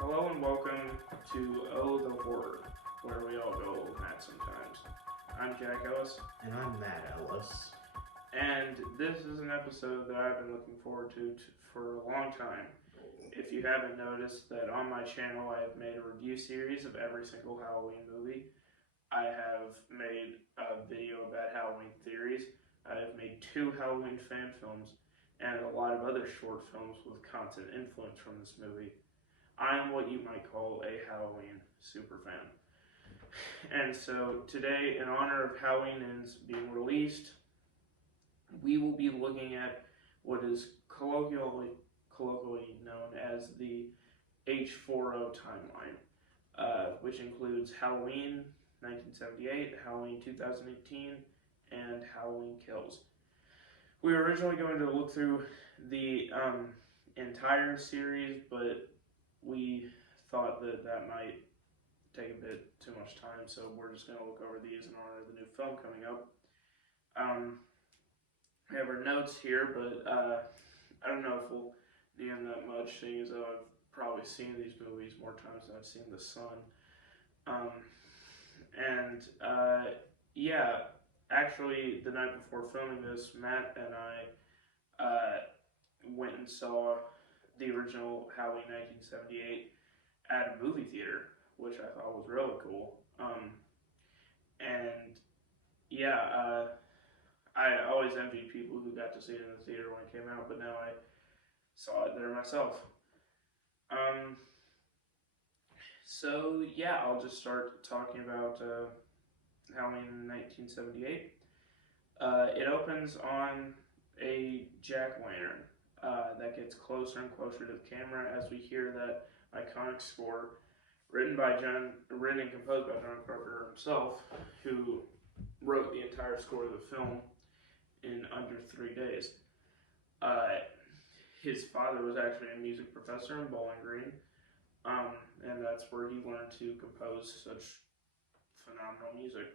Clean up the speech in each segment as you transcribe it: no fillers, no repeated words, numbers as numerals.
Hello and welcome to Oh the Horror, where we all go mad sometimes. I'm Jack Ellis, And I'm Matt Ellis. and this is an episode that I've been looking forward to for a long time. If you haven't noticed that on my channel I have made a review series of every single Halloween movie. I have made a video about Halloween theories. I have made 2 Halloween fan films and a lot of other short films with content influence from this movie. I am what you might call a Halloween superfan. And so today, in honor of Halloween Ends being released, we will be looking at what is colloquially known as the H40 timeline, which includes Halloween 1978, Halloween 2018, and Halloween Kills. We were originally going to look through the entire series, but we thought that might take a bit too much time, so we're just going to look over these in honor of the new film coming up. We have our notes here, but I don't know if we'll need them that much, seeing as though I've probably seen these movies more times than I've seen The Sun. Yeah, actually, the night before filming this, Matt and I went and saw the original Halloween 1978 at a movie theater, which I thought was really cool. And yeah, I always envied people who got to see it in the theater when it came out, but now I saw it there myself. So yeah, I'll just start talking about Halloween 1978. It opens on a jack-o'-lantern that gets closer and closer to the camera as we hear that iconic score written and composed by John Carpenter himself, who wrote the entire score of the film in under 3 days. His father was actually a music professor in Bowling Green, and that's where he learned to compose such phenomenal music.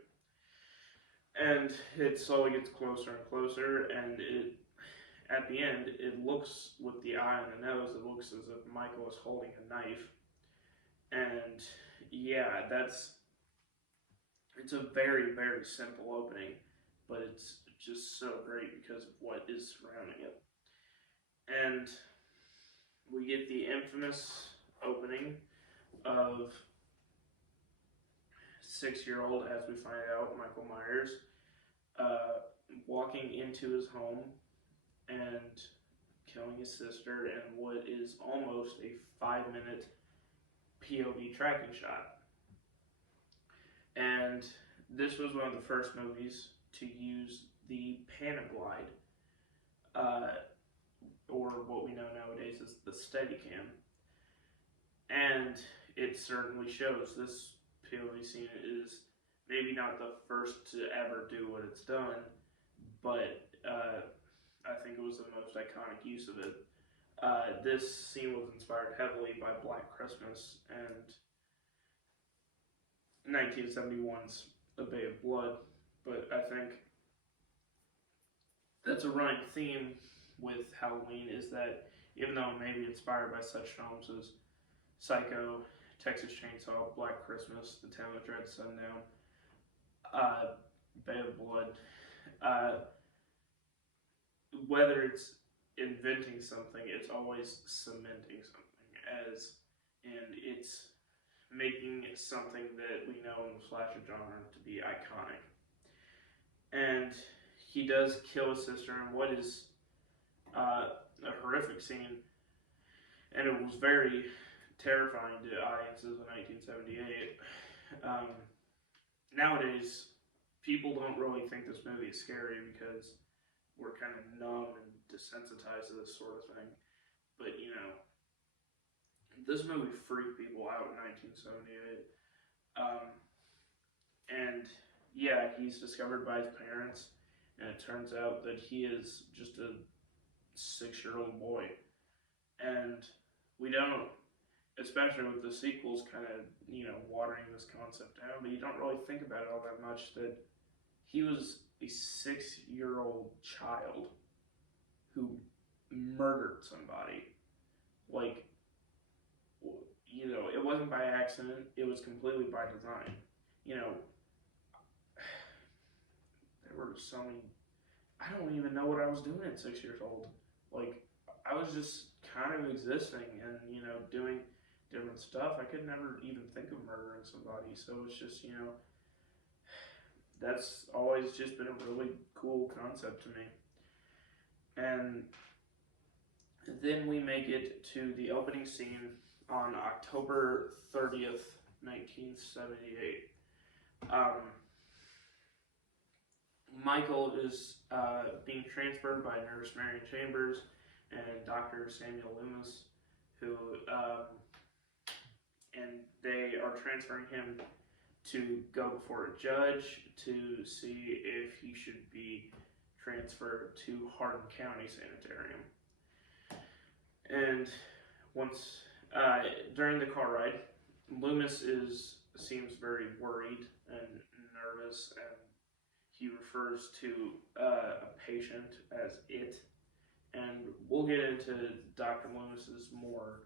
And it slowly gets closer and closer, and at the end, it looks, with the eye and the nose, it looks as if Michael is holding a knife. And yeah, it's a very, very simple opening, but it's just so great because of what is surrounding it. And we get the infamous opening of 6-year-old, as we find out, Michael Myers, walking into his home and killing his sister in what is almost a 5-minute POV tracking shot. And this was one of the first movies to use the Panaglide, or what we know nowadays as the Steadicam. And it certainly shows. This POV scene is maybe not the first to ever do what it's done, but I think it was the most iconic use of it. This scene was inspired heavily by Black Christmas and 1971's A Bay of Blood, but I think that's a running theme with Halloween, is that even though it may be inspired by such films as Psycho, Texas Chainsaw, Black Christmas, The Town That Dread Sundown, Bay of Blood, whether it's inventing something, it's always cementing something, and it's making something that we know in the slasher genre to be iconic. And he does kill his sister in what is a horrific scene, and it was very terrifying to audiences in 1978. Nowadays, people don't really think this movie is scary because we're kind of numb and desensitized to this sort of thing. But, you know, this movie freaked people out in 1978. And, yeah, he's discovered by his parents, and it turns out that he is just a 6-year-old boy. And we don't, especially with the sequels kind of, watering this concept down, but you don't really think about it all that much, that he was a 6-year-old child who murdered somebody. Like, you know, it wasn't by accident, it was completely by design. You know, there were so many, I don't even know what I was doing at 6 years old. Like, I was just kind of existing and, you know, doing different stuff. I could never even think of murdering somebody. So it's just, you know, that's always just been a really cool concept to me. And then we make it to the opening scene on October 30th, 1978. Michael is being transferred by Nurse Marion Chambers and Dr. Samuel Loomis, who, and they are transferring him to go before a judge to see if he should be transferred to Hardin County Sanitarium. And once, during the car ride, Loomis seems very worried and nervous, and he refers to a patient as it. And we'll get into Dr. Loomis's more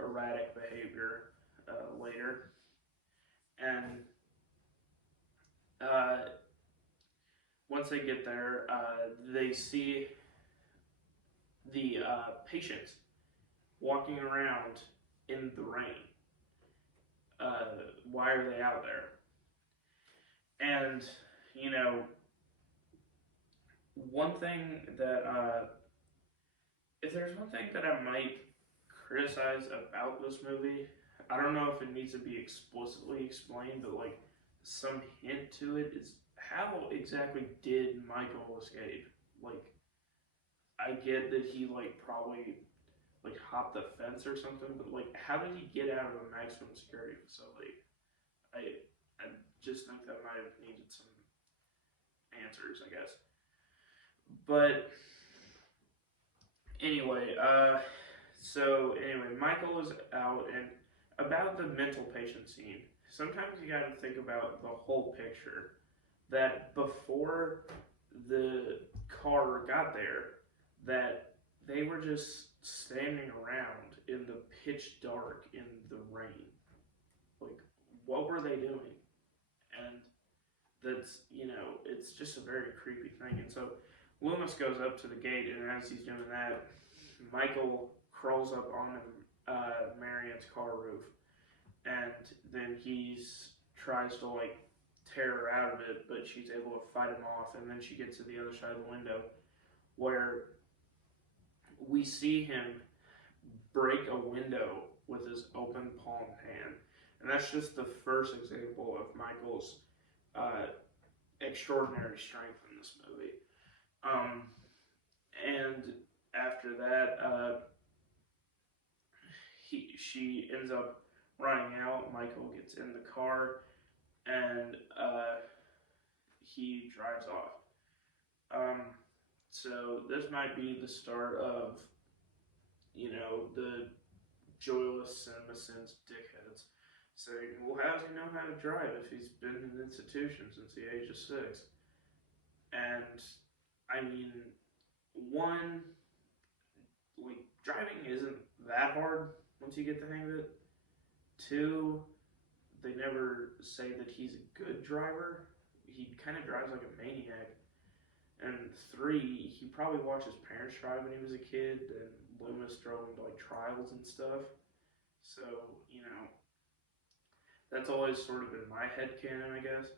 erratic behavior later. And once they get there, they see the patients walking around in the rain. Why are they out there? And, you know, one thing that, if there's one thing that I might criticize about this movie, I don't know if it needs to be explicitly explained, but like some hint to it is how exactly did Michael escape? Like, I get that he like probably like hopped the fence or something, but like how did he get out of a maximum security facility? I just think that might have needed some answers, I guess. But anyway, Michael is out, and about the mental patient scene, sometimes you gotta think about the whole picture. That before the car got there, that they were just standing around in the pitch dark in the rain. Like, what were they doing? And that's, you know, it's just a very creepy thing. And so Loomis goes up to the gate, and as he's doing that, Michael crawls up on Marion's car roof, and then tries to like tear her out of it, but she's able to fight him off, and then she gets to the other side of the window, where we see him break a window with his open palm hand. And that's just the first example of Michael's extraordinary strength in this movie. And after that, she ends up running out. Michael gets in the car, and he drives off. So this might be the start of, you know, the joyless CinemaSins dickheads saying, well, how does he know how to drive if he's been in an institution since the age of 6? And, I mean, one, like, driving isn't that hard once you get the hang of it. 2, they never say that he's a good driver. He kind of drives like a maniac. And 3, he probably watched his parents drive when he was a kid, and Loomis drove him to like trials and stuff. So, you know, that's always sort of been my headcanon, I guess.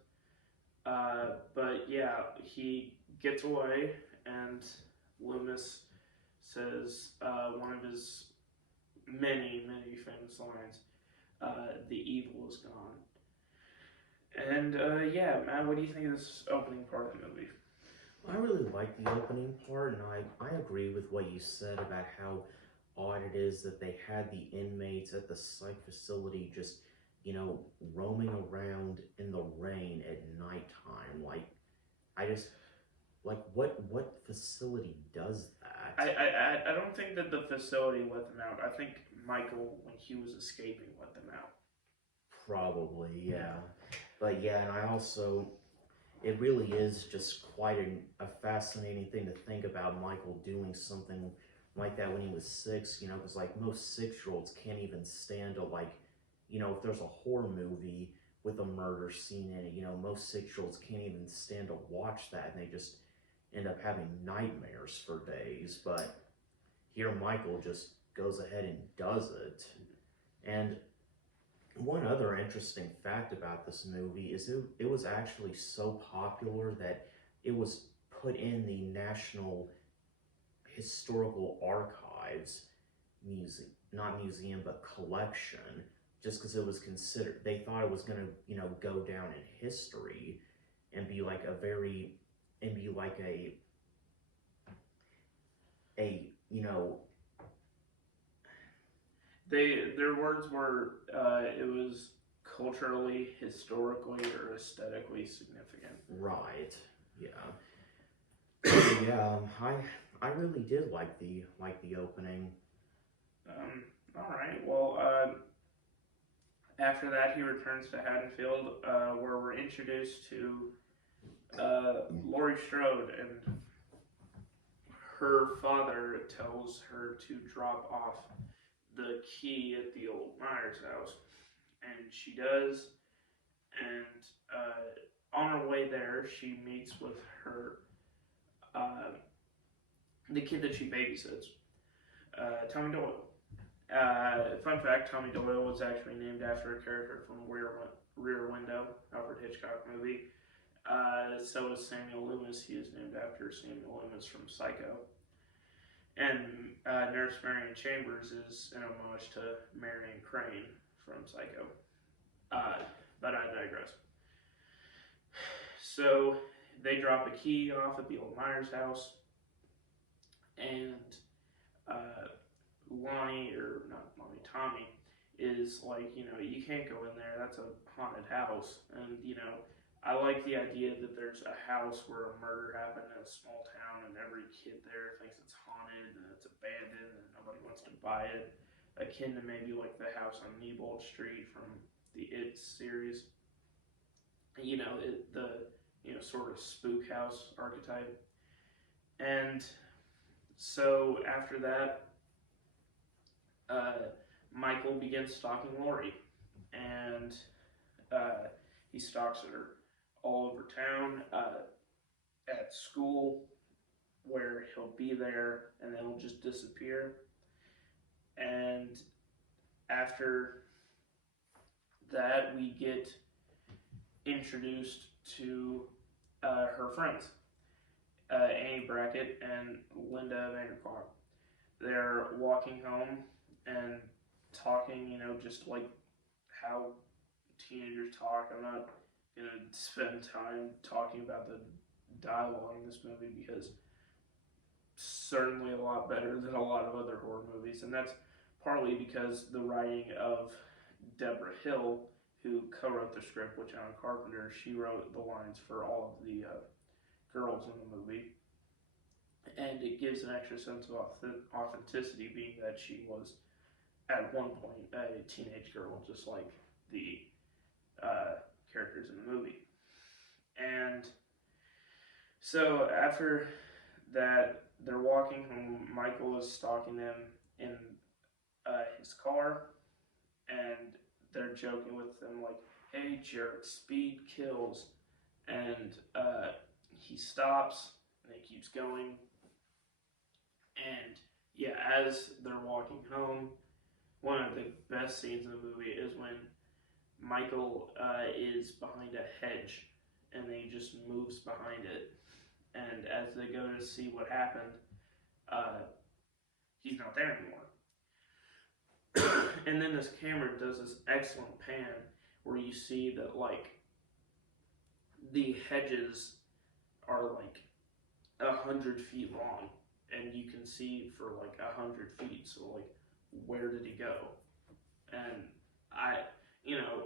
But yeah, he gets away, and Loomis says one of his many, many famous lines, the evil is gone. And yeah, Matt, what do you think of this opening part of the movie? I really like the opening part, and I agree with what you said about how odd it is that they had the inmates at the psych facility just, you know, roaming around in the rain at nighttime. Like, I just, like, what facility does that? I don't think that the facility let them out. I think Michael, when he was escaping, let them out. Probably, yeah. But yeah, and I also, it really is just quite a fascinating thing to think about Michael doing something like that when he was 6, you know, because like most 6-year-olds can't even stand to like, you know, if there's a horror movie with a murder scene in it, you know, most 6-year-olds can't even stand to watch that, and they just end up having nightmares for days. But here Michael just goes ahead and does it. And one other interesting fact about this movie is it was actually so popular that it was put in the National Historical Archives museum, not museum, but collection, just because it was considered, they thought it was going to, you know, go down in history and be like a, you know, their words were it was culturally, historically, or aesthetically significant. Right. Yeah. Yeah. I really did like the opening. All right. Well, after that, he returns to Haddonfield, where we're introduced to Laurie Strode, and her father tells her to drop off the key at the old Myers house, and she does. And on her way there, she meets with her the kid that she babysits, Tommy Doyle. Fun fact: Tommy Doyle was actually named after a character from Rear Window, Alfred Hitchcock movie. So is Samuel Loomis. He is named after Samuel Loomis from Psycho. And Nurse Marion Chambers is an homage to Marion Crane from Psycho. But I digress. So they drop a key off at the old Myers house, and Tommy is like, you know, you can't go in there, that's a haunted house. And, you know, I like the idea that there's a house where a murder happened in a small town and every kid there thinks it's haunted and it's abandoned and nobody wants to buy it. Akin to maybe like the house on Neibold Street from the It series. You know, sort of spook house archetype. And so after that, Michael begins stalking Laurie, and he stalks her all over town, at school, where he'll be there and then he'll just disappear. And after that, we get introduced to her friends, Annie Brackett and Linda Vanderklok. They're walking home and talking, you know, just like how teenagers talk. I'm not going to spend time talking about the dialogue in this movie because certainly a lot better than a lot of other horror movies, and that's partly because the writing of Deborah Hill, who co-wrote the script with John Carpenter, she wrote the lines for all of the girls in the movie, and it gives an extra sense of authenticity, being that she was at one point a teenage girl, just like the characters in the movie. And so after that, they're walking home. Michael is stalking them in his car, and they're joking with them like, "Hey, jerk, speed kills." And he stops, and he keeps going. And yeah, as they're walking home, one of the best scenes in the movie is when Michael is behind a hedge, and then he just moves behind it. And as they go to see what happened, he's not there anymore. And then this camera does this excellent pan where you see that, like, the hedges are like 100 feet long, and you can see for like 100 feet. So like, where did he go? And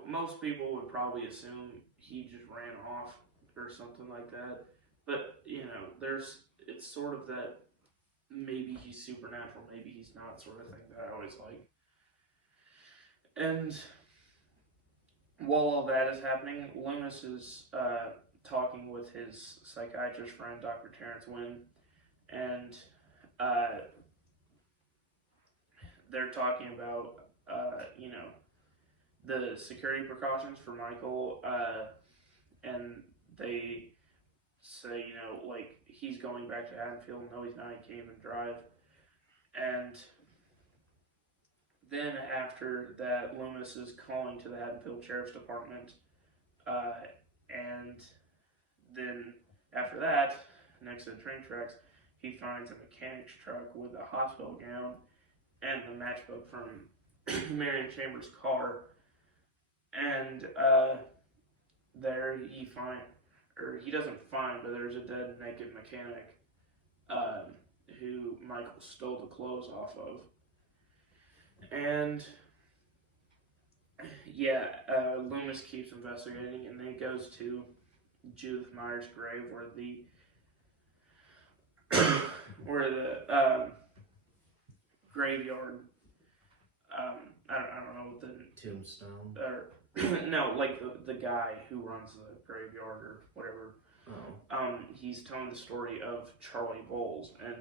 most people would probably assume he just ran off or something like that. But it's sort of that maybe he's supernatural, maybe he's not sort of thing that I always like. And while all that is happening, Loomis is talking with his psychiatrist friend, Dr. Terrence Wynn, and they're talking about, you know, the security precautions for Michael, and they say, you know, like, he's going back to Haddonfield. No, he's not. He can't even drive. And then after that, Loomis is calling to the Haddonfield Sheriff's Department, and then after that, next to the train tracks, he finds a mechanic's truck with a hospital gown and the matchbook from Marion Chambers' car. And there he doesn't find, but there's a dead, naked mechanic who Michael stole the clothes off of. And yeah, Loomis keeps investigating, and then he goes to Judith Meyer's grave, where the graveyard. I don't know what the tombstone. Or no, like the guy who runs the graveyard or whatever. Oh. He's telling the story of Charlie Bowles, and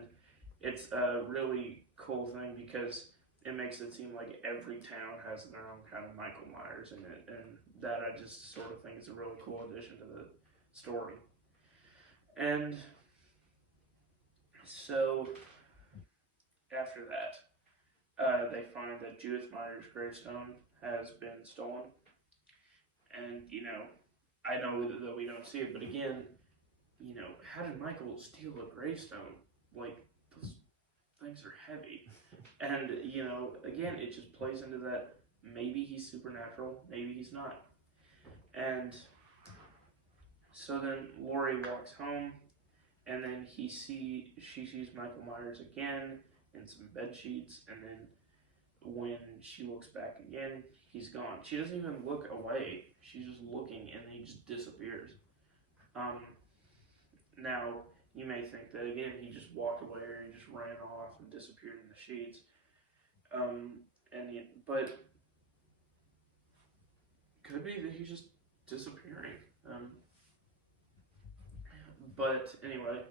it's a really cool thing because it makes it seem like every town has their own kind of Michael Myers in it, and that I just sort of think is a really cool addition to the story. And so after that, they find that Judith Meyer's gravestone has been stolen, and you know, I know that we don't see it, but again, you know, how did Michael steal a gravestone? Like, those things are heavy. And, you know, again, it just plays into that maybe he's supernatural, maybe he's not. And so then Laurie walks home, and then she sees Michael Myers again in some bed sheets, and then when she looks back again, he's gone. She doesn't even look away. She's just looking, and he just disappears. Now, you may think that, again, he just walked away or he just ran off and disappeared in the sheets. But could be that he's just disappearing. But anyway,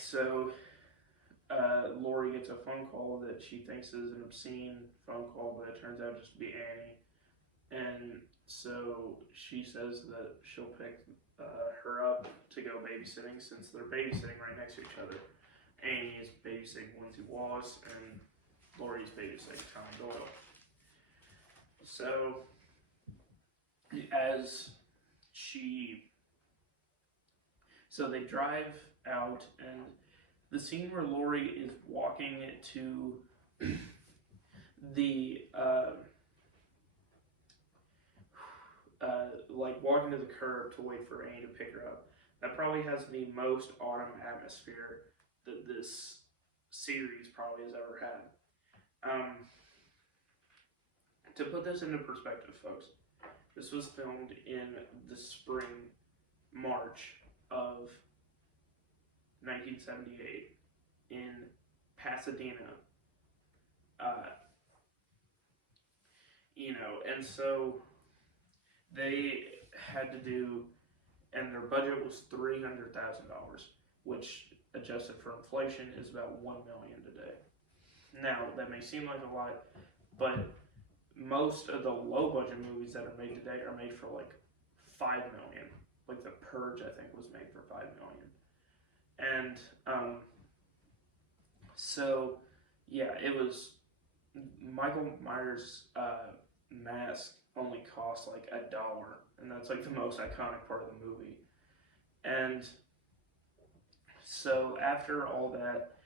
so Laurie gets a phone call that she thinks is an obscene phone call, but it turns out just to be Annie. And so she says that she'll pick her up to go babysitting, since they're babysitting right next to each other. Annie is babysitting Lindsay Wallace, and Laurie's babysitting Tom Doyle. So they drive out, and the scene where Laurie is walking to the walking to the curb to wait for Annie to pick her up. That probably has the most autumn atmosphere that this series probably has ever had. To put this into perspective, folks, this was filmed in the spring, March of 1978 in Pasadena. And so they had to do, and their budget was $300,000, which adjusted for inflation is about $1 million today. Now, that may seem like a lot, but most of the low budget movies that are made today are made for like $5 million. Like The Purge, I think, was made for $5 million. And so yeah, it was Michael Myers' mask only cost like $1, and that's like the most iconic part of the movie. And so after all that,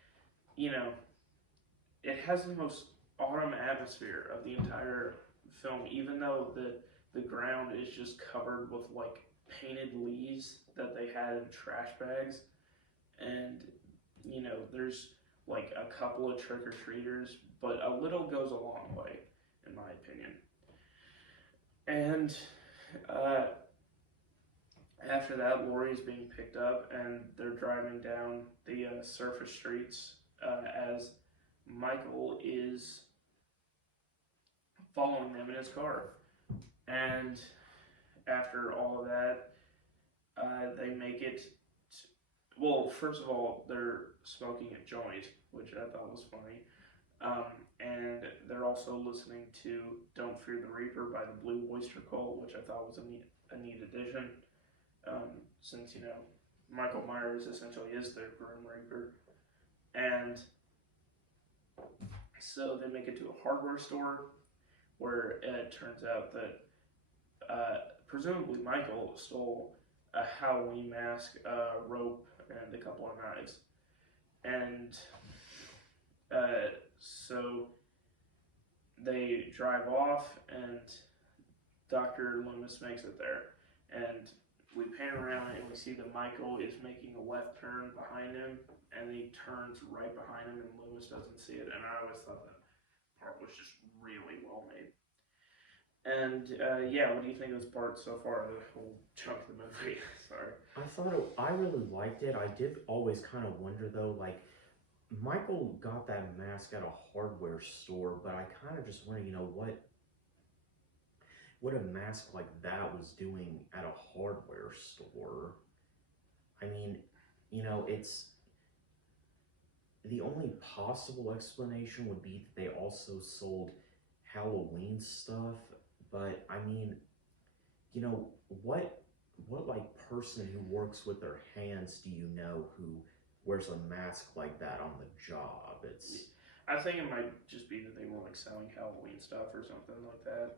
it has the most autumn atmosphere of the entire film, even though the ground is just covered with like painted leaves that they had in trash bags, and there's like a couple of trick-or-treaters, but a little goes a long way, in my opinion. And after that, Laurie's being picked up, and they're driving down the surface streets as Michael is following them in his car. And after all of that, they make it. Well, first of all, they're smoking a joint, which I thought was funny. And they're also listening to Don't Fear the Reaper by the Blue Oyster Cult, which I thought was a neat addition, since, Michael Myers essentially is the Grim Reaper. And so they make it to a hardware store where it turns out that presumably Michael stole a Halloween mask, rope, and a couple of knives. And so they drive off, and Dr. Loomis makes it there. And we pan around and we see that Michael is making a left turn behind him, and he turns right behind him, and Loomis doesn't see it. And I always thought that part was just really well made. And what do you think of this part so far? The whole chunk of the movie. Sorry. I really liked it. I did always kind of wonder though, like Michael got that mask at a hardware store, but I kind of just wonder, what a mask like that was doing at a hardware store. I mean, it's the only possible explanation would be that they also sold Halloween stuff, but I mean, what like person who works with their hands do you know who wears a mask like that on the job? I think it might just be that they were like selling Halloween stuff or something like that.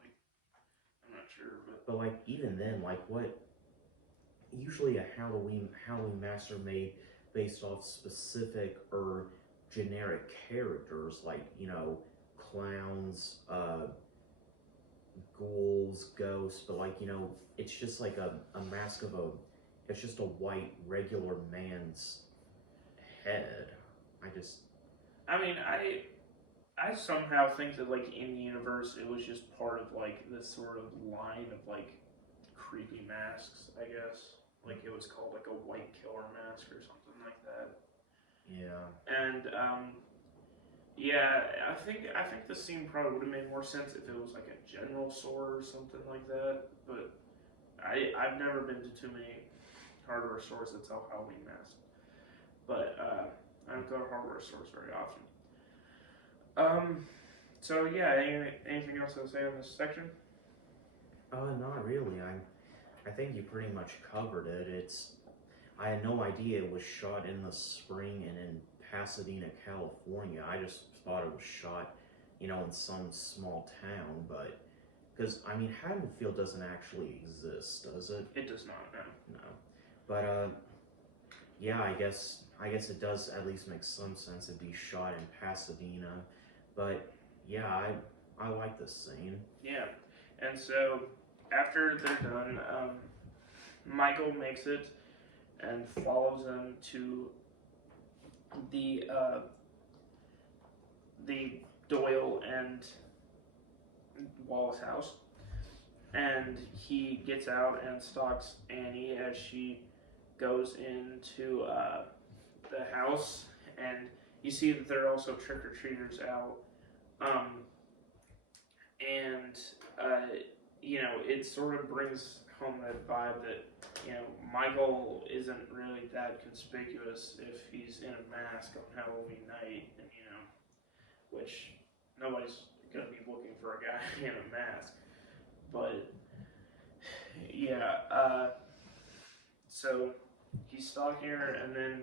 Like, I'm not sure, but like even then, like what? Usually a Halloween masks are made based off specific or generic characters, like clowns, ghouls, ghosts, but like it's just like a mask of it's just a white regular man's head. I somehow think that like in the universe it was just part of like this sort of line of like creepy masks, I guess. Like it was called like a white killer mask or something like that. Yeah. And I think the scene probably would have made more sense if it was like a general store or something like that. But I've never been to too many hardware stores that sell Halloween masks. But I don't go to hardware stores very often. So yeah, anything else to say on this section? Not really. I think you pretty much covered it. I had no idea it was shot in the spring and in Pasadena, California. I just thought it was shot, in some small town, but because Haddonfield doesn't actually exist, does it? It does not. No. No. But yeah, I guess it does at least make some sense to be shot in Pasadena. But yeah, I like this scene. Yeah, and so after they're done, Michael makes it and follows them to the Doyle and Wallace house, and he gets out and stalks Annie as she goes into the house, and you see that there are also trick-or-treaters out, and it sort of brings home that vibe that Michael isn't really that conspicuous if he's in a mask on Halloween night, and which nobody's gonna be looking for a guy in a mask, but yeah, so he's stalking her, and then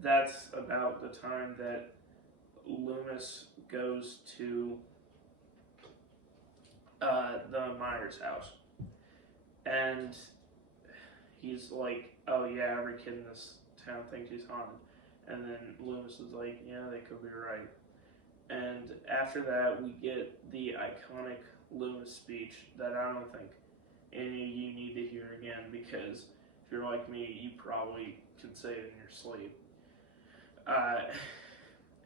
that's about the time that Loomis goes to the Myers house, and he's like, "Oh yeah, every kid in this town thinks he's haunted," and then Loomis is like, "Yeah, they could be right." And after that, we get the iconic Loomis speech that I don't think any of you need to hear again, because if you're like me, you probably could say it in your sleep.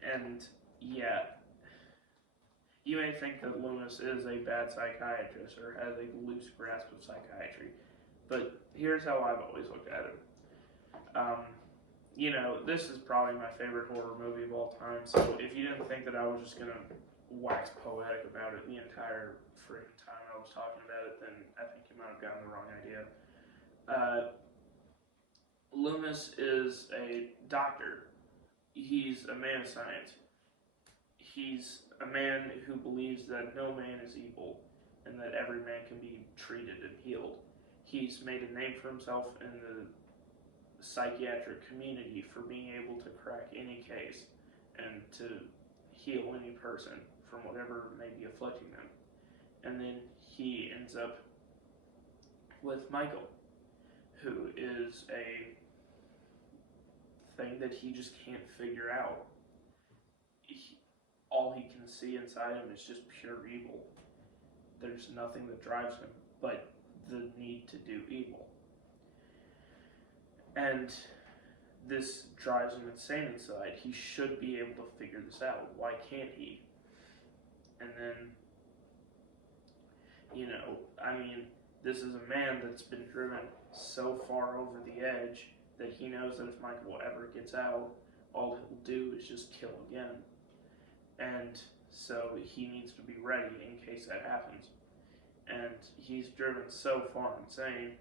And yeah, you may think that Loomis is a bad psychiatrist or has a loose grasp of psychiatry, but here's how I've always looked at it. This is probably my favorite horror movie of all time, so if you didn't think that I was just going to wax poetic about it the entire freaking time I was talking about it, then I think you might have gotten the wrong idea. Loomis is a doctor. He's a man of science. He's a man who believes that no man is evil and that every man can be treated and healed. He's made a name for himself in the psychiatric community for being able to crack any case and to heal any person from whatever may be afflicting them. And then he ends up with Michael, who is a thing that he just can't figure out. All he can see inside him is just pure evil. There's nothing that drives him but the need to do evil. And this drives him insane inside. He should be able to figure this out. Why can't he? And then, this is a man that's been driven so far over the edge that he knows that if Michael ever gets out, all he'll do is just kill again. And so he needs to be ready in case that happens. And he's driven so far insane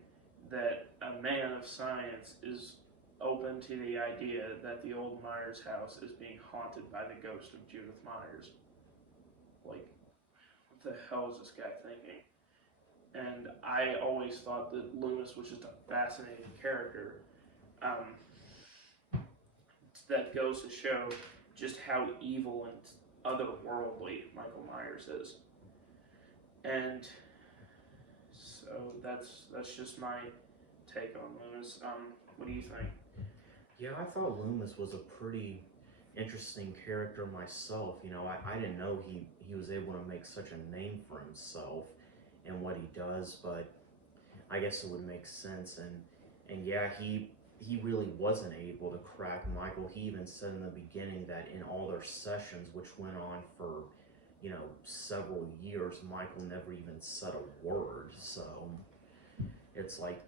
that a man of science is open to the idea that the old Myers house is being haunted by the ghost of Judith Myers. Like, what the hell is this guy thinking? And I always thought that Loomis was just a fascinating character. That goes to show just how evil and otherworldly Michael Myers is. And so that's just my take on Loomis. What do you think? Yeah, I thought Loomis was a pretty interesting character myself. I didn't know he was able to make such a name for himself and what he does, but I guess it would make sense. And yeah, he really wasn't able to crack Michael. He even said in the beginning that in all their sessions, which went on for several years, Michael never even said a word. So it's like,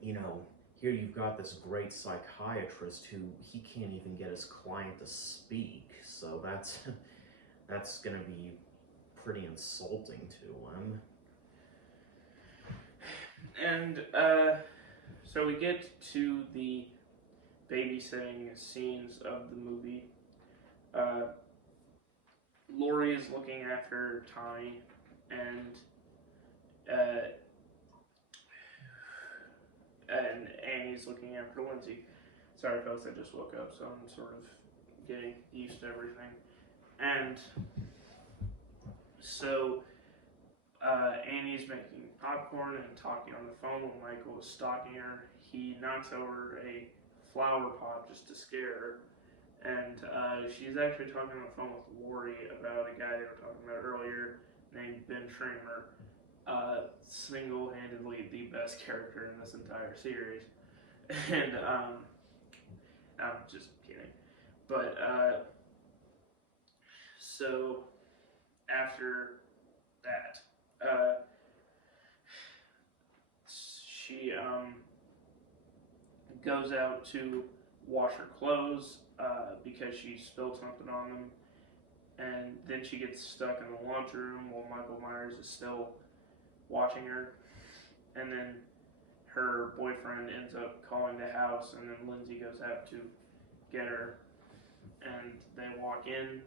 here you've got this great psychiatrist who he can't even get his client to speak. So that's going to be pretty insulting to him. And so we get to the babysitting scenes of the movie. Lori is looking after Tommy, and Annie's looking after Lindsay. Sorry folks, I just woke up, so I'm sort of getting used to everything. And so Annie's making popcorn and talking on the phone when Michael is stalking her. He knocks over a flower pot just to scare her. And she's actually talking on the phone with Lori about a guy they were talking about earlier named Ben Tramer. Single-handedly the best character in this entire series. And I'm just kidding. But so after that, she goes out to wash her clothes because she spilled something on them, and then she gets stuck in the laundry room while Michael Myers is still watching her, and then her boyfriend ends up calling the house, and then Lindsay goes out to get her, and they walk in.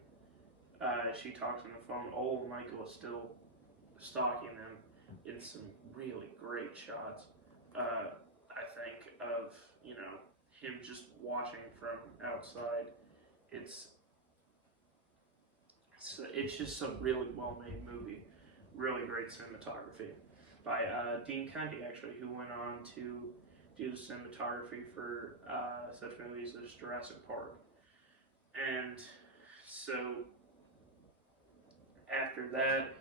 She talks on the phone. Old Michael is still stalking them in some really great shots. I think of him just watching from outside. It's just a really well-made movie. Really great cinematography by Dean Cundy, actually, who went on to do the cinematography for such movies as Jurassic Park. And so after that,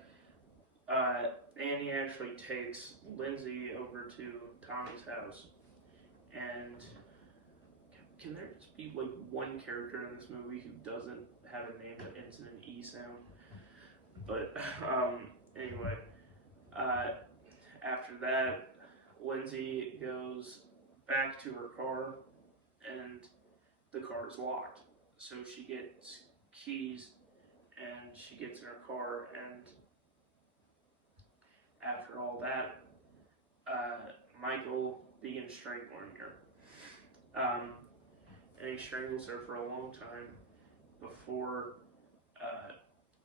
Annie actually takes Lindsay over to Tommy's house. And can there just be like one character in this movie who doesn't have a name that ends in an E sound? But anyway, after that, Lindsay goes back to her car, and the car is locked. So she gets keys, and she gets in her car, and after all that, Michael begins strangling her. And he strangles her for a long time before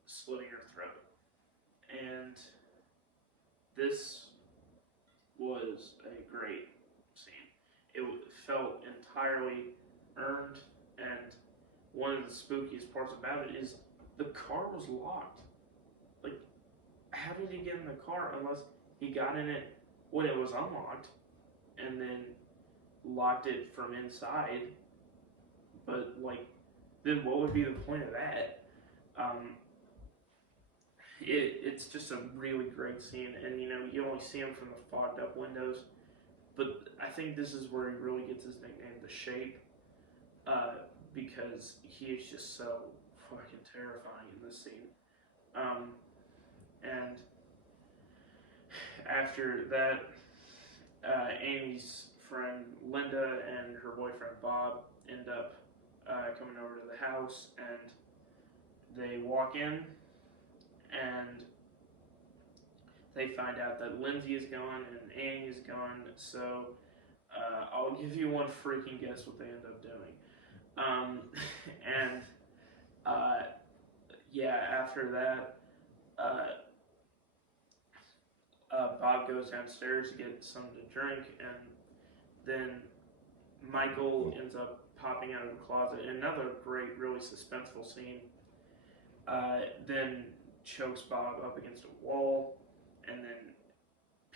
slitting her throat. And this was a great scene. It felt entirely earned, and one of the spookiest parts about it is the car was locked. Like, how did he get in the car unless he got in it when it was unlocked and then locked it from inside? But, like, then what would be the point of that? It's just a really great scene, and you only see him from the fogged up windows, but I think this is where he really gets his nickname, The Shape, because he is just so fucking terrifying in this scene. And after that, Amy's friend Linda and her boyfriend Bob end up coming over to the house, and they walk in, and they find out that Lindsay is gone and Annie is gone, so I'll give you one freaking guess what they end up doing. And after that, Bob goes downstairs to get something to drink, and then Michael ends up popping out of the closet. Another great, really suspenseful scene. Then chokes Bob up against a wall, and then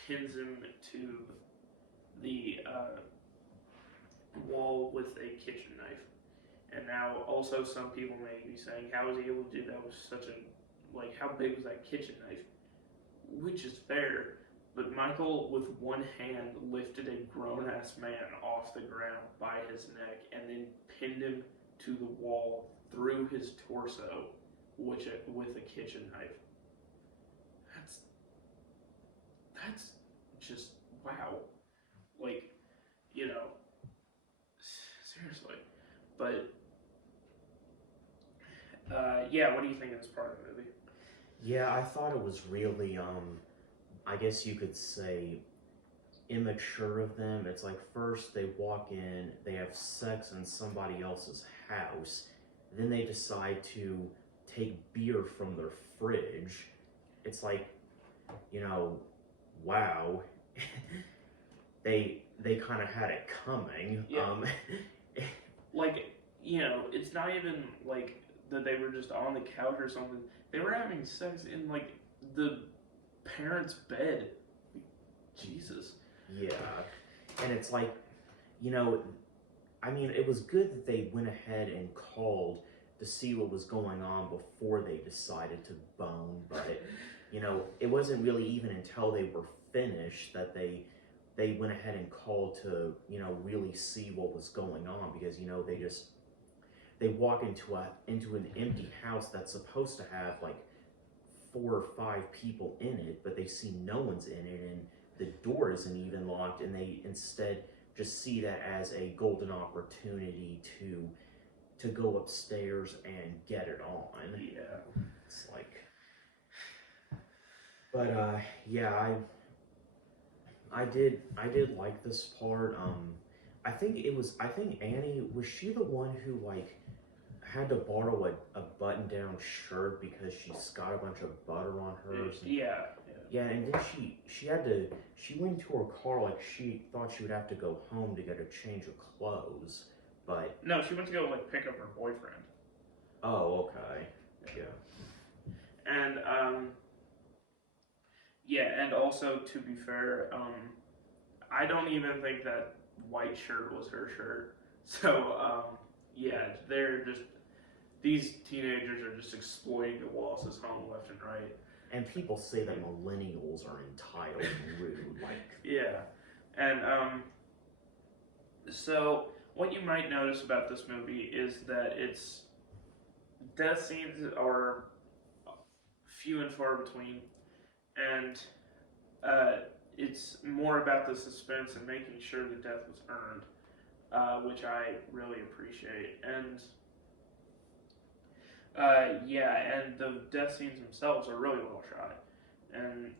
pins him to the wall with a kitchen knife. And now, also, some people may be saying, how was he able to do that with such a, like, how big was that kitchen knife? Which is fair, but Michael, with one hand, lifted a grown-ass man off the ground by his neck and then pinned him to the wall through his torso with a kitchen knife. That's just, wow. Like, seriously. But, what do you think of this part of the movie? Yeah, I thought it was really, I guess you could say, immature of them. It's like, first they walk in, they have sex in somebody else's house, then they decide to take beer from their fridge. It's like, wow. they kind of had it coming. Yeah. It's not even like that they were just on the couch or something. They were having sex in, like, the parents' bed. Jesus. Yeah. And it's like, it was good that they went ahead and called to see what was going on before they decided to bone, but, it wasn't really even until they were finished that they went ahead and called to, really see what was going on, because, they walk into an empty house that's supposed to have, like, 4 or 5 people in it, but they see no one's in it, and the door isn't even locked, and they instead just see that as a golden opportunity to go upstairs and get it on. Yeah. It's like, but I did like this part. I think Annie, was she the one who, like, had to borrow a button-down shirt because she's got a bunch of butter on hers? Yeah. Yeah, and then she went to her car like she thought she would have to go home to get a change of clothes, but... No, she went to go, like, pick up her boyfriend. Oh, okay. Yeah. And, and also, to be fair, I don't even think that white shirt was her shirt. So, they're just... These teenagers are just exploiting the Wallace's home left and right. And people say that millennials are entitled and rude, like... Yeah. And, so, what you might notice about this movie is that its death scenes are few and far between, and, it's more about the suspense and making sure the death was earned, which I really appreciate. And, and the death scenes themselves are really well shot. And,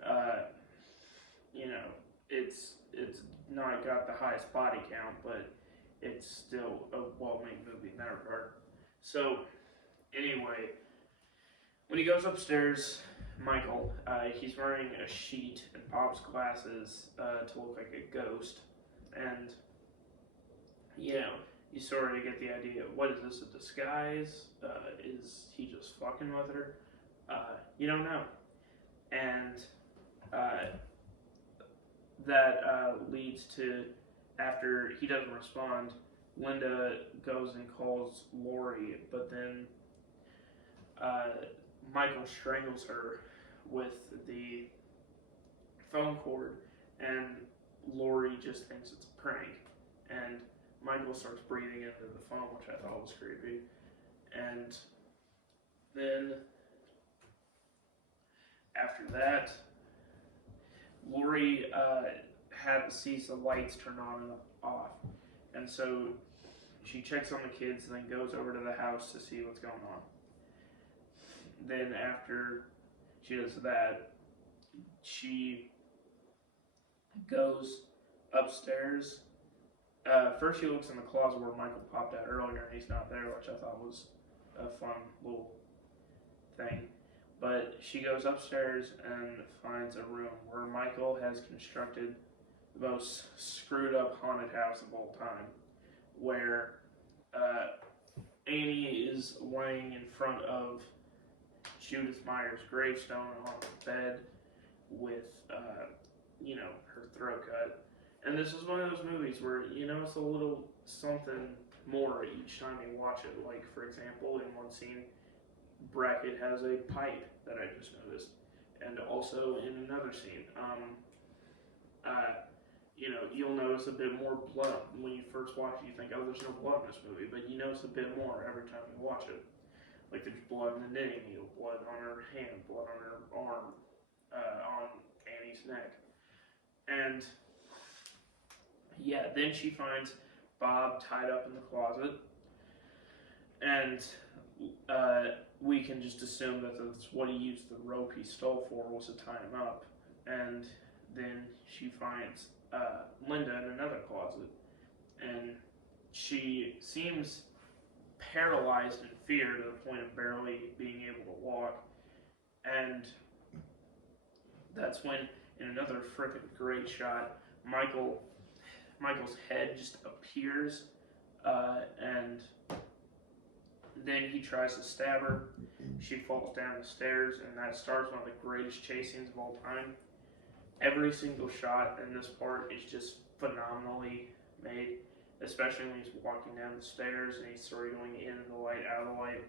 it's not got the highest body count, but it's still a well-made movie in that regard. So, anyway, when he goes upstairs, Michael, he's wearing a sheet and Bob's glasses to look like a ghost, and you know, you sort of get the idea. What is this, a disguise? Is he just fucking with her? You don't know, and that leads to, after he doesn't respond, Linda goes and calls Lori, but then Michael strangles her with the phone cord, and Lori just thinks it's a prank, and Michael starts breathing into the phone, which I thought was creepy, and then after that, Lori sees the lights turn on and off, and so she checks on the kids and then goes over to the house to see what's going on. Then after she does that, she goes upstairs. First she looks in the closet where Michael popped out earlier and he's not there, which I thought was a fun little thing. But she goes upstairs and finds a room where Michael has constructed the most screwed up haunted house of all time, where Annie is laying in front of Judith Meyer's gravestone on the bed with, her throat cut. And this is one of those movies where you notice a little something more each time you watch it. Like, for example, in one scene, Brackett has a pipe that I just noticed. And also in another scene, you'll notice a bit more blood. When you first watch it, you think, oh, there's no blood in this movie, but you notice a bit more every time you watch it. Like there's blood in the knitting needle, blood on her hand, blood on her arm, on Annie's neck. And yeah, then she finds Bob tied up in the closet, and we can just assume that that's what he used the rope he stole for, was to tie him up. And then she finds Linda in another closet, and she seems paralyzed in fear to the point of barely being able to walk. And that's when, in another frickin' great shot, Michael's head just appears, and then he tries to stab her. She falls down the stairs, and that starts one of the greatest chase scenes of all time. Every single shot in this part is just phenomenally made, especially when he's walking down the stairs and he's sort of going in the light, out of the light.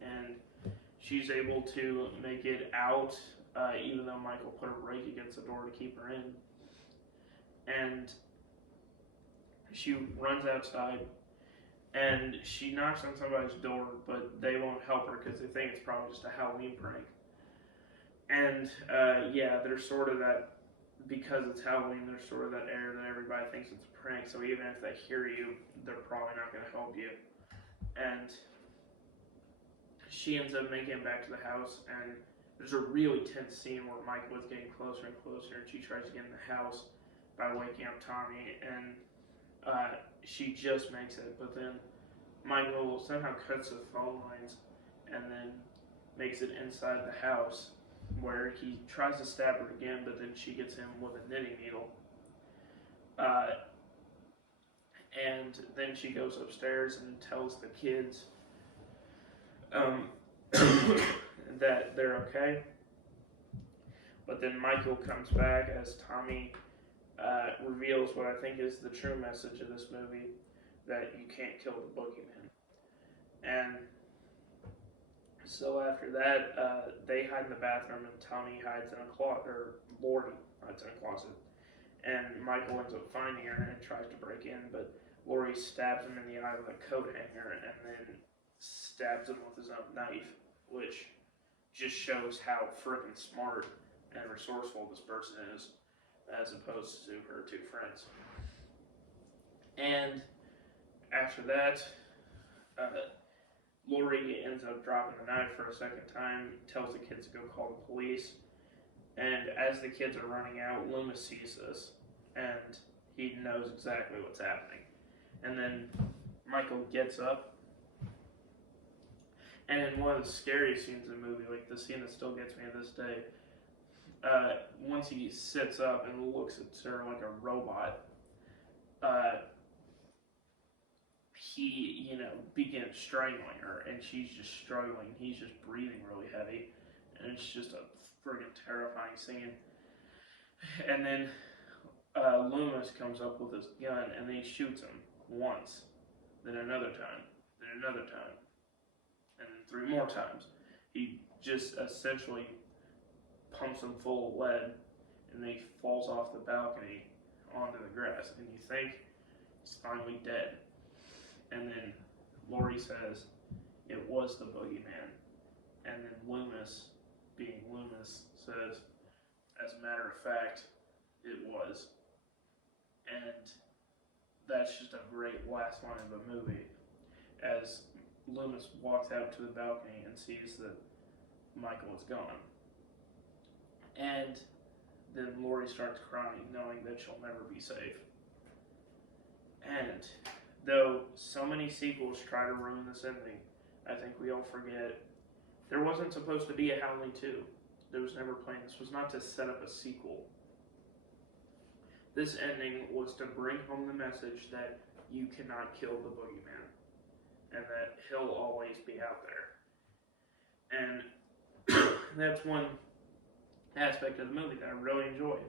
And she's able to make it out, even though Michael put a rake against the door to keep her in. And she runs outside, and she knocks on somebody's door, but they won't help her because they think it's probably just a Halloween prank. And there's sort of that, because it's Halloween, there's sort of that air that everybody thinks it's a prank, so even if they hear you, they're probably not going to help you. And she ends up making it back to the house, and there's a really tense scene where Michael is getting closer and closer, and she tries to get in the house by waking up Tommy, and she just makes it, but then Michael somehow cuts the phone lines and then makes it inside the house, where he tries to stab her again, but then she gets him with a knitting needle. And then she goes upstairs and tells the kids that they're okay. But then Michael comes back as Tommy reveals what I think is the true message of this movie, that you can't kill the boogeyman. And so after that, they hide in the bathroom, and Tommy hides in a closet, or Lori hides in a closet. And Michael ends up finding her and tries to break in, but Lori stabs him in the eye with a coat hanger and then stabs him with his own knife, which just shows how frickin' smart and resourceful this person is, as opposed to her two friends. And after that, Lori ends up dropping the knife for a second time, tells the kids to go call the police, and as the kids are running out, Loomis sees this, and he knows exactly what's happening. And then Michael gets up, and in one of the scariest scenes in the movie, like the scene that still gets me to this day, once he sits up and looks at her like a robot, he, begins strangling her, and she's just struggling. He's just breathing really heavy, and it's just a friggin' terrifying scene. And then Loomis comes up with his gun, and then he shoots him once, then another time, and then 3 more times. He just essentially pumps him full of lead, and then he falls off the balcony onto the grass, and you think he's finally dead. And then Laurie says, it was the boogeyman. And then Loomis, being Loomis, says, as a matter of fact, it was. And that's just a great last line of the movie, as Loomis walks out to the balcony and sees that Michael is gone. And then Laurie starts crying, knowing that she'll never be safe. And though so many sequels try to ruin this ending, I think we all forget there wasn't supposed to be a Halloween 2. There was never planned. This was not to set up a sequel. This ending was to bring home the message that you cannot kill the boogeyman, and that he'll always be out there. And that's one aspect of the movie that I really enjoyed,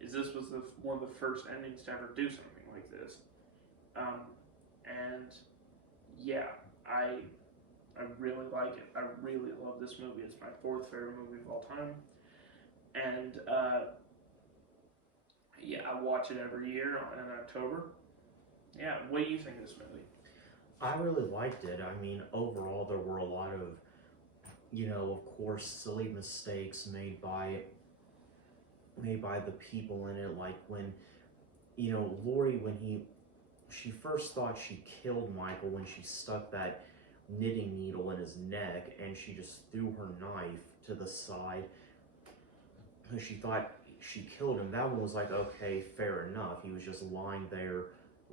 is this was one of the first endings to ever do something like this. And yeah, I really like it. I really love this movie. It's my 4th favorite movie of all time. And yeah, I watch it every year in October. Yeah, what do you think of this movie? I really liked it. I mean, overall, there were a lot of, of course, silly mistakes made by the people in it. Like when, Laurie, she first thought she killed Michael when she stuck that knitting needle in his neck, and she just threw her knife to the side. She thought she killed him. That one was like, okay, fair enough. He was just lying there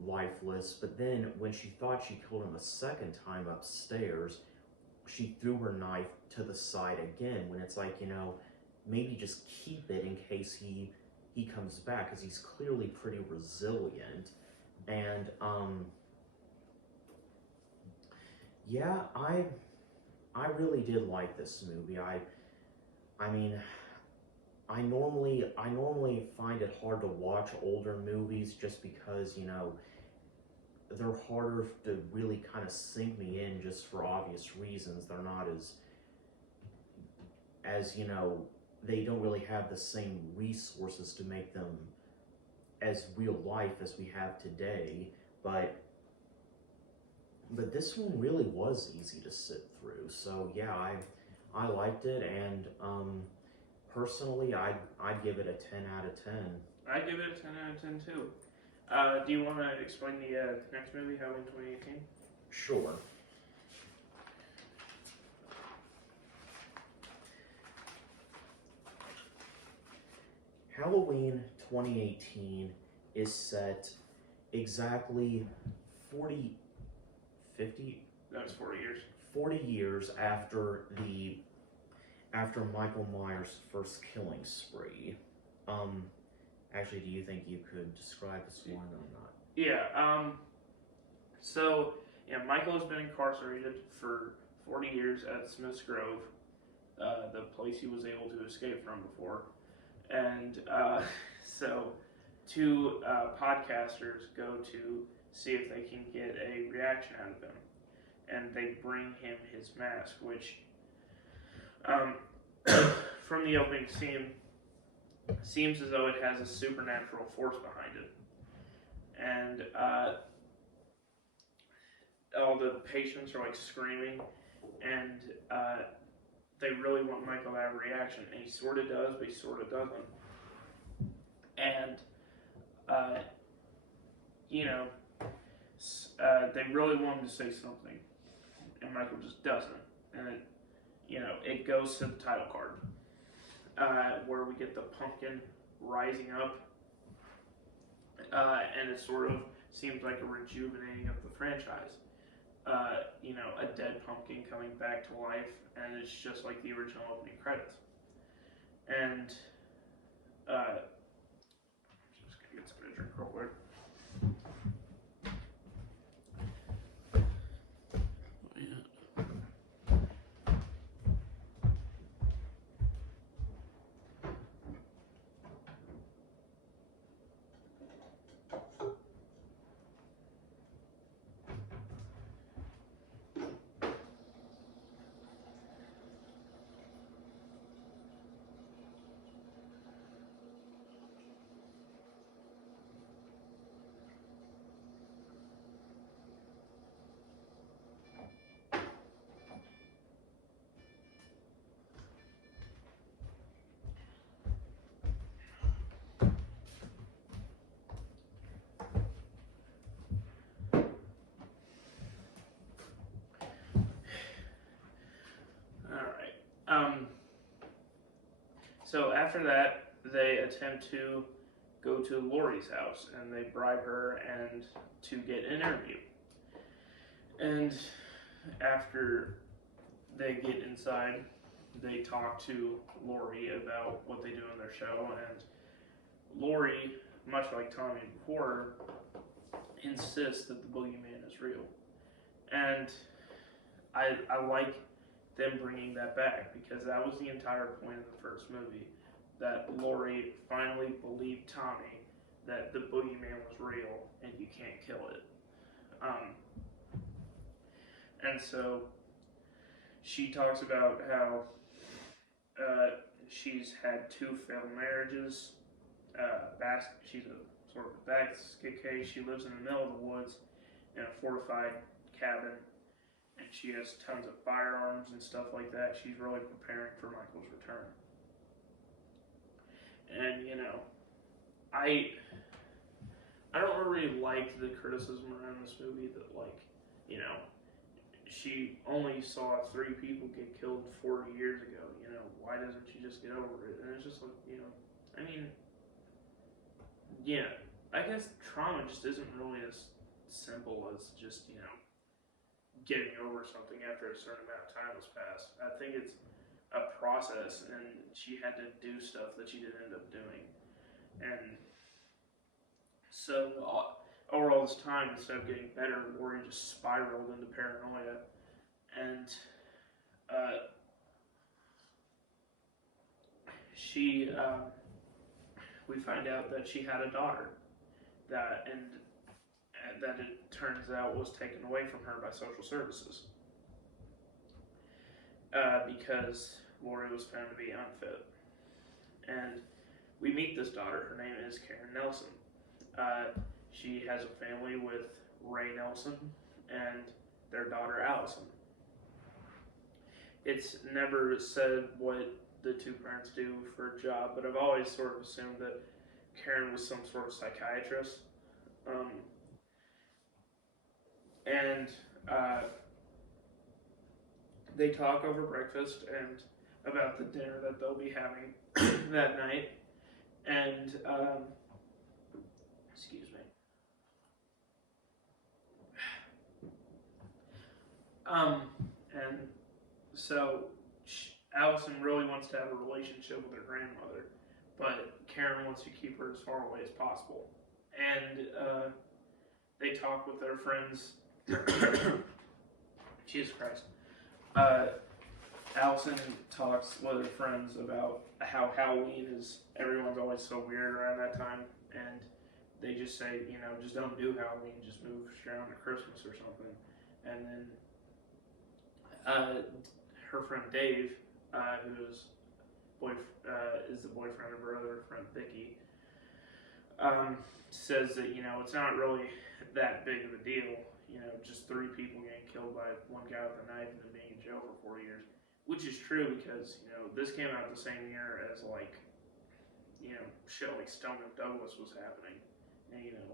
lifeless. But then when she thought she killed him a second time upstairs, she threw her knife to the side again, when it's like, maybe just keep it in case he comes back, because he's clearly pretty resilient. And yeah, I really did like this movie. I mean, I normally find it hard to watch older movies, just because, they're harder to really kind of sink me in, just for obvious reasons. They're not as they don't really have the same resources to make them as real life as we have today. But this one really was easy to sit through. So yeah, I liked it, and personally, I'd give it a 10 out of 10. I'd give it a 10 out of 10 too. Do you want to explain the next movie, Halloween 2018? Sure. Halloween 2018 is set exactly 40 years. 40 years after Michael Myers' first killing spree. Actually, do you think you could describe this one or not? Yeah, so, Michael has been incarcerated for 40 years at Smith's Grove, the place he was able to escape from before. And so 2 podcasters go to see if they can get a reaction out of him. And they bring him his mask, which, from the opening scene, seems as though it has a supernatural force behind it. And all the patients are like screaming, and they really want Michael to have a reaction, and he sort of does, but he sort of doesn't. And they really want him to say something, and Michael just doesn't. And it goes to the title card, where we get the pumpkin rising up, and it sort of seems like a rejuvenating of the franchise. A dead pumpkin coming back to life, and it's just like the original opening credits. And just gonna get something to drink real quick. So after that, they attempt to go to Lori's house, and they bribe her and to get an interview. And after they get inside, they talk to Lori about what they do in their show, and Lori, much like Tommy before, insists that the boogeyman is real. And I like them bringing that back, because that was the entire point of the first movie, that Lori finally believed Tommy that the boogeyman was real and you can't kill it. And so she talks about how she's had 2 failed marriages. She's a sort of a basket case. She lives in the middle of the woods in a fortified cabin, and she has tons of firearms and stuff like that. She's really preparing for Michael's return. And I don't really like the criticism around this movie that, like, she only saw 3 people get killed 40 years ago. Why doesn't she just get over it? And it's just like, I mean, yeah, I guess trauma just isn't really as simple as just, getting over something after a certain amount of time has passed. I think it's a process, and she had to do stuff that she didn't end up doing. And so over all this time, instead of getting better, Lori just spiraled into paranoia. And we find out that she had a daughter that it turns out was taken away from her by social services because Lori was found to be unfit. And we meet this daughter. Her name is Karen Nelson. She has a family with Ray Nelson and their daughter Allison. It's never said what the 2 parents do for a job, but I've always sort of assumed that Karen was some sort of psychiatrist. They talk over breakfast and about the dinner that they'll be having that night. And excuse me. And so Allison really wants to have a relationship with her grandmother, but Karen wants to keep her as far away as possible. And they talk with their friends. Jesus Christ. Allison talks with her friends about how Halloween is, everyone's always so weird around that time, and they just say, just don't do Halloween, just move around to Christmas or something. And then her friend Dave, who is the boyfriend of her other friend Vicky, says that it's not really that big of a deal. Just 3 people getting killed by one guy with a knife and then being in jail for 4 years, which is true because this came out the same year as shit like Stoneman Douglas was happening, and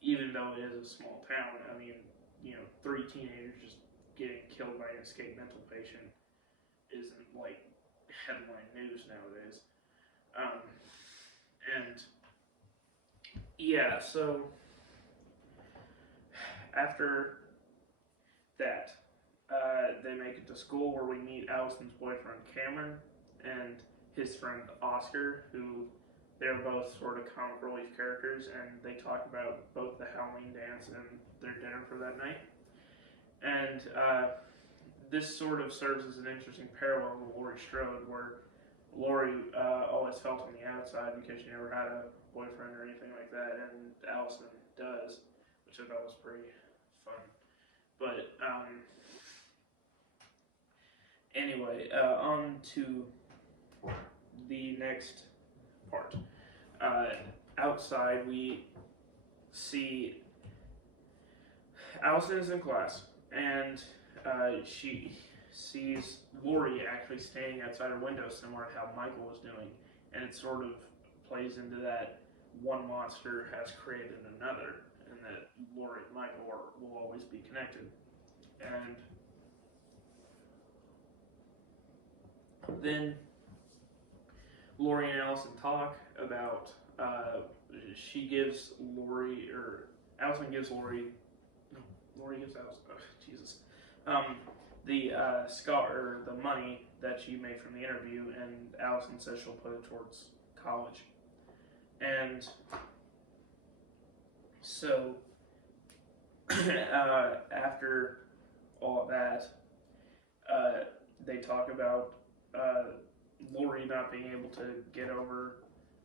even though it is a small town, I mean 3 teenagers just getting killed by an escaped mental patient isn't like headline news nowadays. And Yeah, so after that, they make it to school where we meet Allison's boyfriend Cameron and his friend Oscar, who they're both sort of comic relief characters, and they talk about both the Halloween dance and their dinner for that night. And this sort of serves as an interesting parallel to Laurie Strode, where Laurie always felt on the outside because she never had a boyfriend or anything like that, and Allison does, which I thought was pretty fun. But anyway, on to the next part. Outside, we see Allison is in class, and she sees Laurie actually standing outside her window, similar to how Michael was doing, and it sort of plays into that one monster has created another, and that Laurie and Michael will always be connected. And then Laurie and Allison talk about. She gives Laurie, or Allison gives Laurie. No, Laurie gives Allison. Oh, Jesus. The or the money that she made from the interview, and Allison says she'll put it towards college. And so after all of that, they talk about Laurie not being able to get over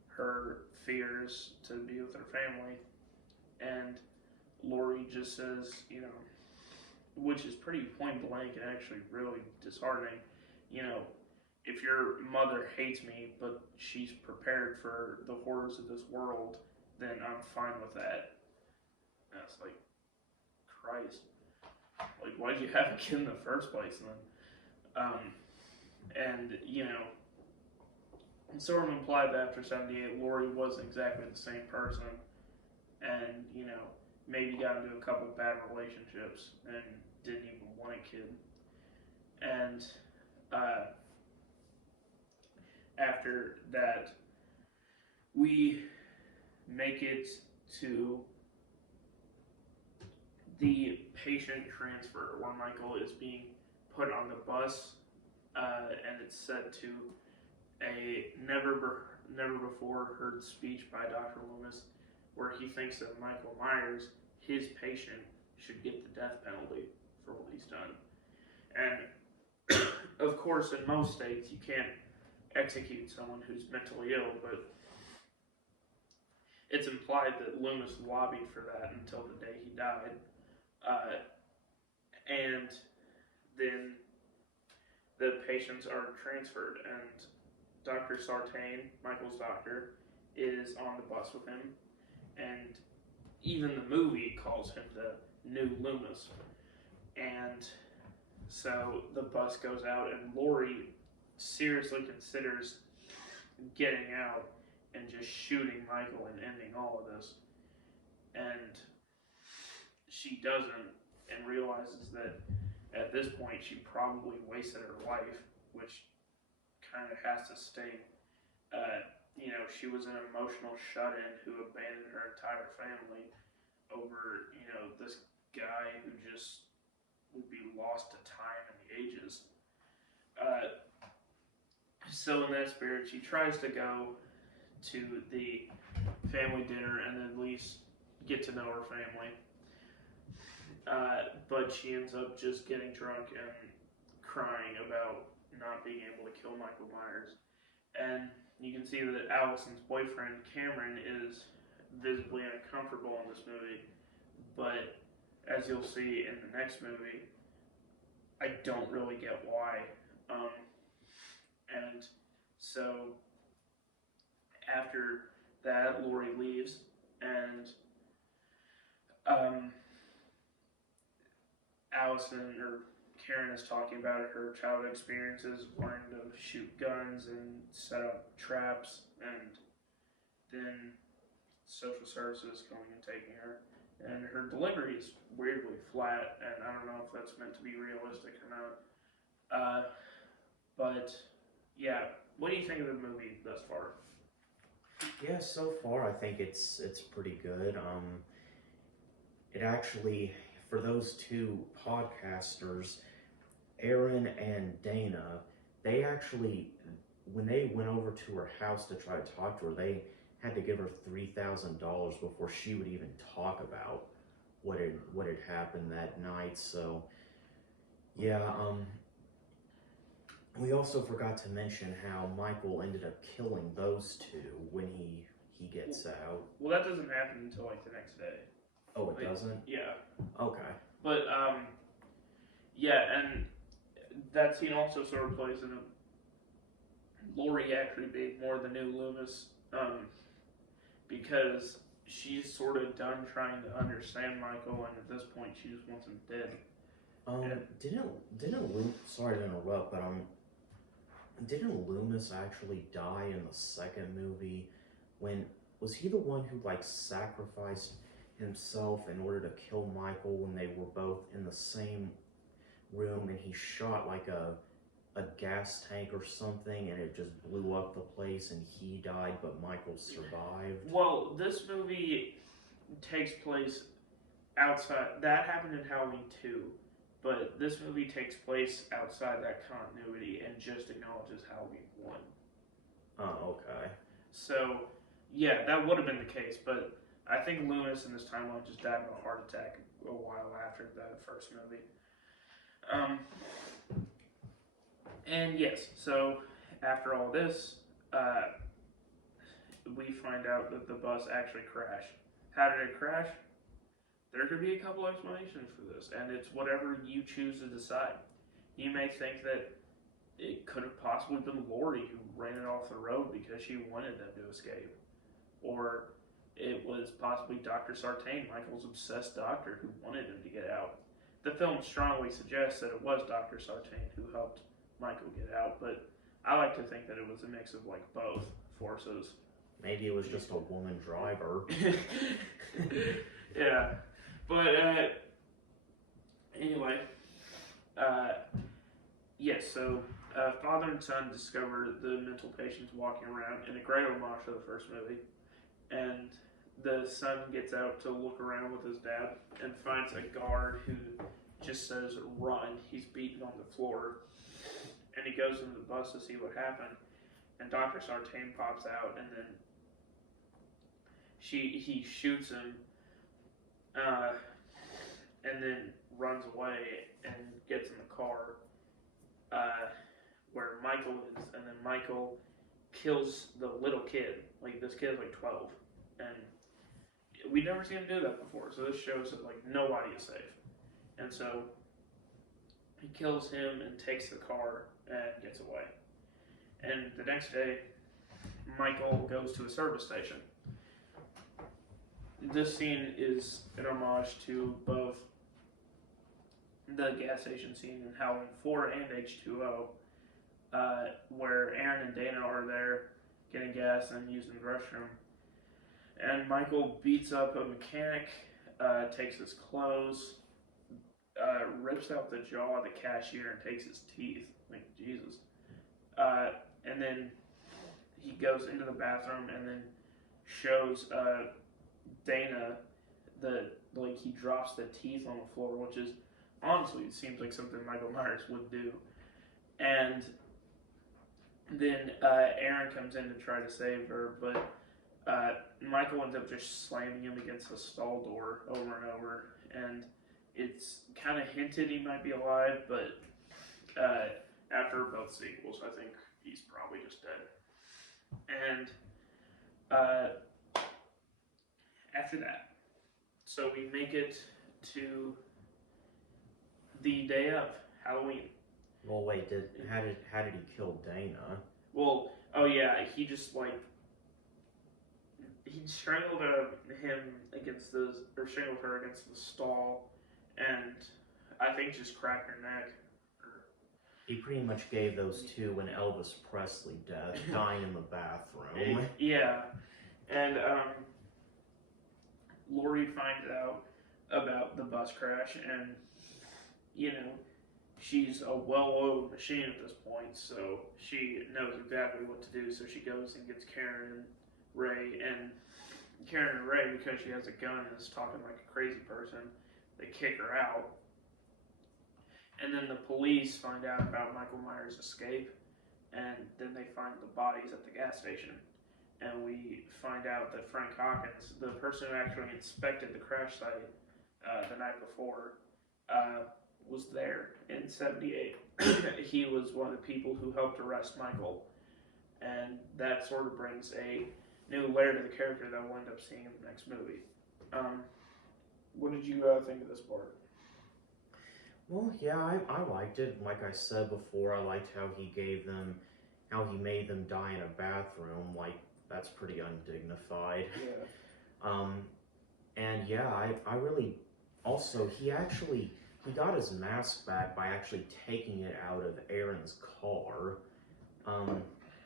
her fears to be with her family, and Laurie just says, which is pretty point blank and actually really disheartening, if your mother hates me, but she's prepared for the horrors of this world, then I'm fine with that. And it's like, Christ. Like, why'd you have a kid in the first place then? And, it's sort of implied that after 78, Laurie wasn't exactly the same person, and, maybe got into a couple bad relationships and didn't even want a kid. And after that, we make it to the patient transfer, where Michael is being put on the bus, and it's set to a never before heard speech by Dr. Loomis, where he thinks that Michael Myers, his patient, should get the death penalty for what he's done. And of course, in most states, you can't execute someone who's mentally ill, but it's implied that Loomis lobbied for that until the day he died. And then the patients are transferred, and Dr. Sartain, Michael's doctor, is on the bus with him, and even the movie calls him the new Loomis. And so the bus goes out, and Laurie seriously considers getting out and just shooting Michael and ending all of this. And she doesn't, and realizes that at this point she probably wasted her life, which kind of has to stay. She was an emotional shut-in who abandoned her entire family over, this guy who just would be lost to time and the ages. So in that spirit, she tries to go to the family dinner and at least get to know her family. But she ends up just getting drunk and crying about not being able to kill Michael Myers. And you can see that Allison's boyfriend, Cameron, is visibly uncomfortable in this movie. But as you'll see in the next movie, I don't really get why. And so after that, Laurie leaves, and Allison, or Karen, is talking about her childhood experiences, learning to shoot guns and set up traps, and then social services coming and taking her. And her delivery is weirdly flat, and I don't know if that's meant to be realistic or not. But yeah, what do you think of the movie thus far? Yeah, so far I think it's pretty good. It actually, for those two podcasters, Aaron and Dana, they actually, when they went over to her house to try to talk to her, they had to give her $3,000 before she would even talk about what had happened that night. So yeah, we also forgot to mention how Michael ended up killing those two when he gets out. Well, that doesn't happen until like the next day. Oh, it doesn't? Yeah. Okay. But yeah, and that scene also sort of plays into Lori actually being more the new Loomis, because she's sort of done trying to understand Michael, and at this point she just wants him dead. Didn't Loomis, sorry to interrupt, but didn't Loomis actually die in the second movie? Was he the one who like sacrificed himself in order to kill Michael when they were both in the same room, and he shot like a gas tank or something, and it just blew up the place, and he died, but Michael survived? Well, this movie takes place outside. That happened in Halloween 2, but this movie takes place outside that continuity and just acknowledges Halloween 1. Oh, okay. So, yeah, that would have been the case, but I think Loomis in this timeline just died of a heart attack a while after the first movie. And yes, so after all this, we find out that the bus actually crashed. How did it crash? There could be a couple explanations for this, and it's whatever you choose to decide. You may think that it could have possibly been Lori who ran it off the road because she wanted them to escape. Or it was possibly Dr. Sartain, Michael's obsessed doctor, who wanted him to get out. The film strongly suggests that it was Dr. Sartain who helped Michael get out, but I like to think that it was a mix of like both forces. Maybe it was just a woman driver. Yeah, but anyway, yes. So father and son discover the mental patients walking around in a great homage to the first movie, and the son gets out to look around with his dad and finds a guard who just says run. He's beaten on the floor, and he goes into the bus to see what happened. And Dr. Sartain pops out, and then he shoots him, and then runs away and gets in the car where Michael is, and then Michael kills the little kid. Like, this kid's like 12, and we've never seen him do that before, so this shows that like nobody is safe. And so he kills him and takes the car and gets away. And the next day, Michael goes to a service station. This scene is an homage to both the gas station scene in Halloween 4 and H2O, where Aaron and Dana are there getting gas and using the restroom. And Michael beats up a mechanic, takes his clothes, rips out the jaw of the cashier and takes his teeth. Like, Jesus. And then he goes into the bathroom and then shows Dana he drops the teeth on the floor, which is honestly, it seems like something Michael Myers would do. And then Aaron comes in to try to save her, but Michael ends up just slamming him against the stall door over and over, and it's kind of hinted he might be alive, but after both sequels, I think he's probably just dead. And after that, so we make it to the day of Halloween. Well, wait, how did he kill Dana? Well, oh yeah, he just he strangled him against strangled her against the stall, and I think just cracked her neck. He pretty much gave those two an Elvis Presley death, dying in the bathroom. Yeah, and Lori finds out about the bus crash, and she's a well-oiled machine at this point, so she knows exactly what to do. So she goes and gets Karen and Ray, and Karen and Ray, because she has a gun and is talking like a crazy person, they kick her out. And then the police find out about Michael Myers' escape, and then they find the bodies at the gas station. And we find out that Frank Hawkins, the person who actually inspected the crash site the night before, was there in '78. He was one of the people who helped arrest Michael, and that sort of brings a new layer to the character that we'll end up seeing in the next movie. What did you think of this part? Well, yeah, I liked it. Like I said before, I liked how he made them die in a bathroom. Like, that's pretty undignified. Yeah. And yeah, I really, also, he got his mask back by actually taking it out of Aaron's car,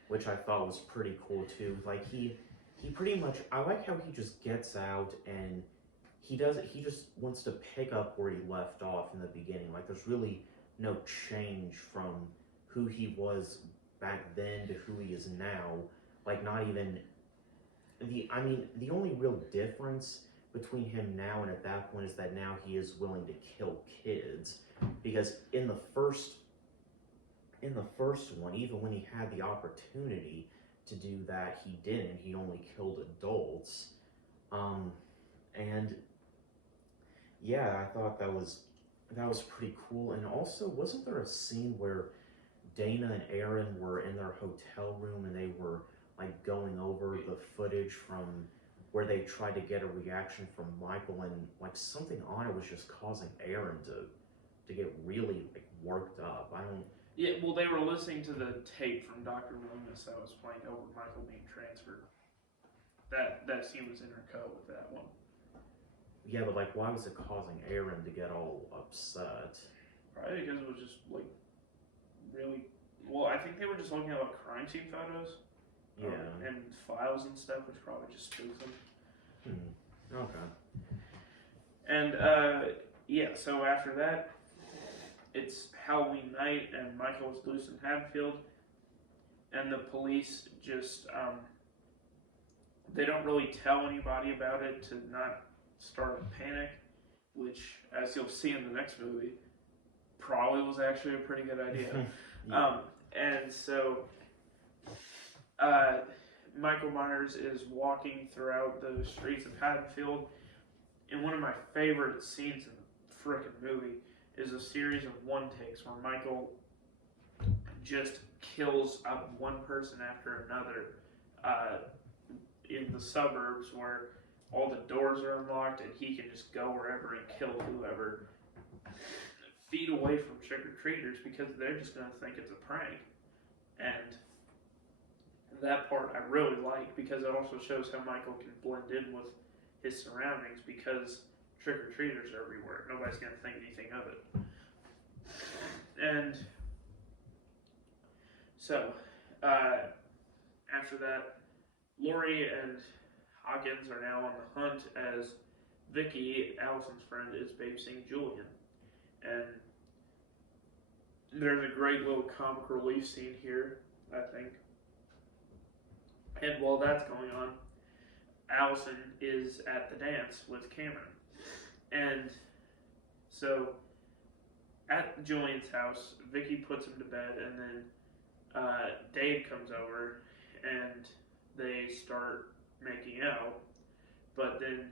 which I thought was pretty cool too. Like, he pretty much, I like how he just gets out and he just wants to pick up where he left off in the beginning. Like, there's really no change from who he was back then to who he is now. Like, not even, the only real difference between him now and at that point is that now he is willing to kill kids. Because in the first one, even when he had the opportunity to do that, he didn't. He only killed adults. And yeah, I thought that was pretty cool. And also, wasn't there a scene where Dana and Aaron were in their hotel room and they were like going over the footage from where they tried to get a reaction from Michael, and like something on it was just causing Aaron to get really like worked up. Yeah, well, they were listening to the tape from Dr. Loomis that was playing over Michael being transferred. That scene was intercut with that one. Yeah, but like, why was it causing Aaron to get all upset? Probably because it was just like really. Well, I think they were just looking at like crime scene photos. Yeah. And files and stuff, which probably just spooked them. Okay. And yeah, so after that, it's Halloween night, and Michael is loose in Haddonfield, and the police just they don't really tell anybody about it to not start a panic, which, as you'll see in the next movie, probably was actually a pretty good idea. Yeah. And so Michael Myers is walking throughout the streets of Haddonfield, and one of my favorite scenes in the frickin' movie is a series of one takes where Michael just kills up one person after another in the suburbs where all the doors are unlocked and he can just go wherever and kill whoever, feet away from trick-or-treaters, because they're just going to think it's a prank. And that part I really like, because it also shows how Michael can blend in with his surroundings, because trick-or-treaters are everywhere. Nobody's going to think anything of it. And so, after that, Laurie and Hawkins are now on the hunt as Vicky, Allison's friend, is babysitting Julian. And there's a great little comic relief scene here, I think. And while that's going on, Allison is at the dance with Cameron. And so, at Julian's house, Vicky puts him to bed, and then Dave comes over, and they start making out. But then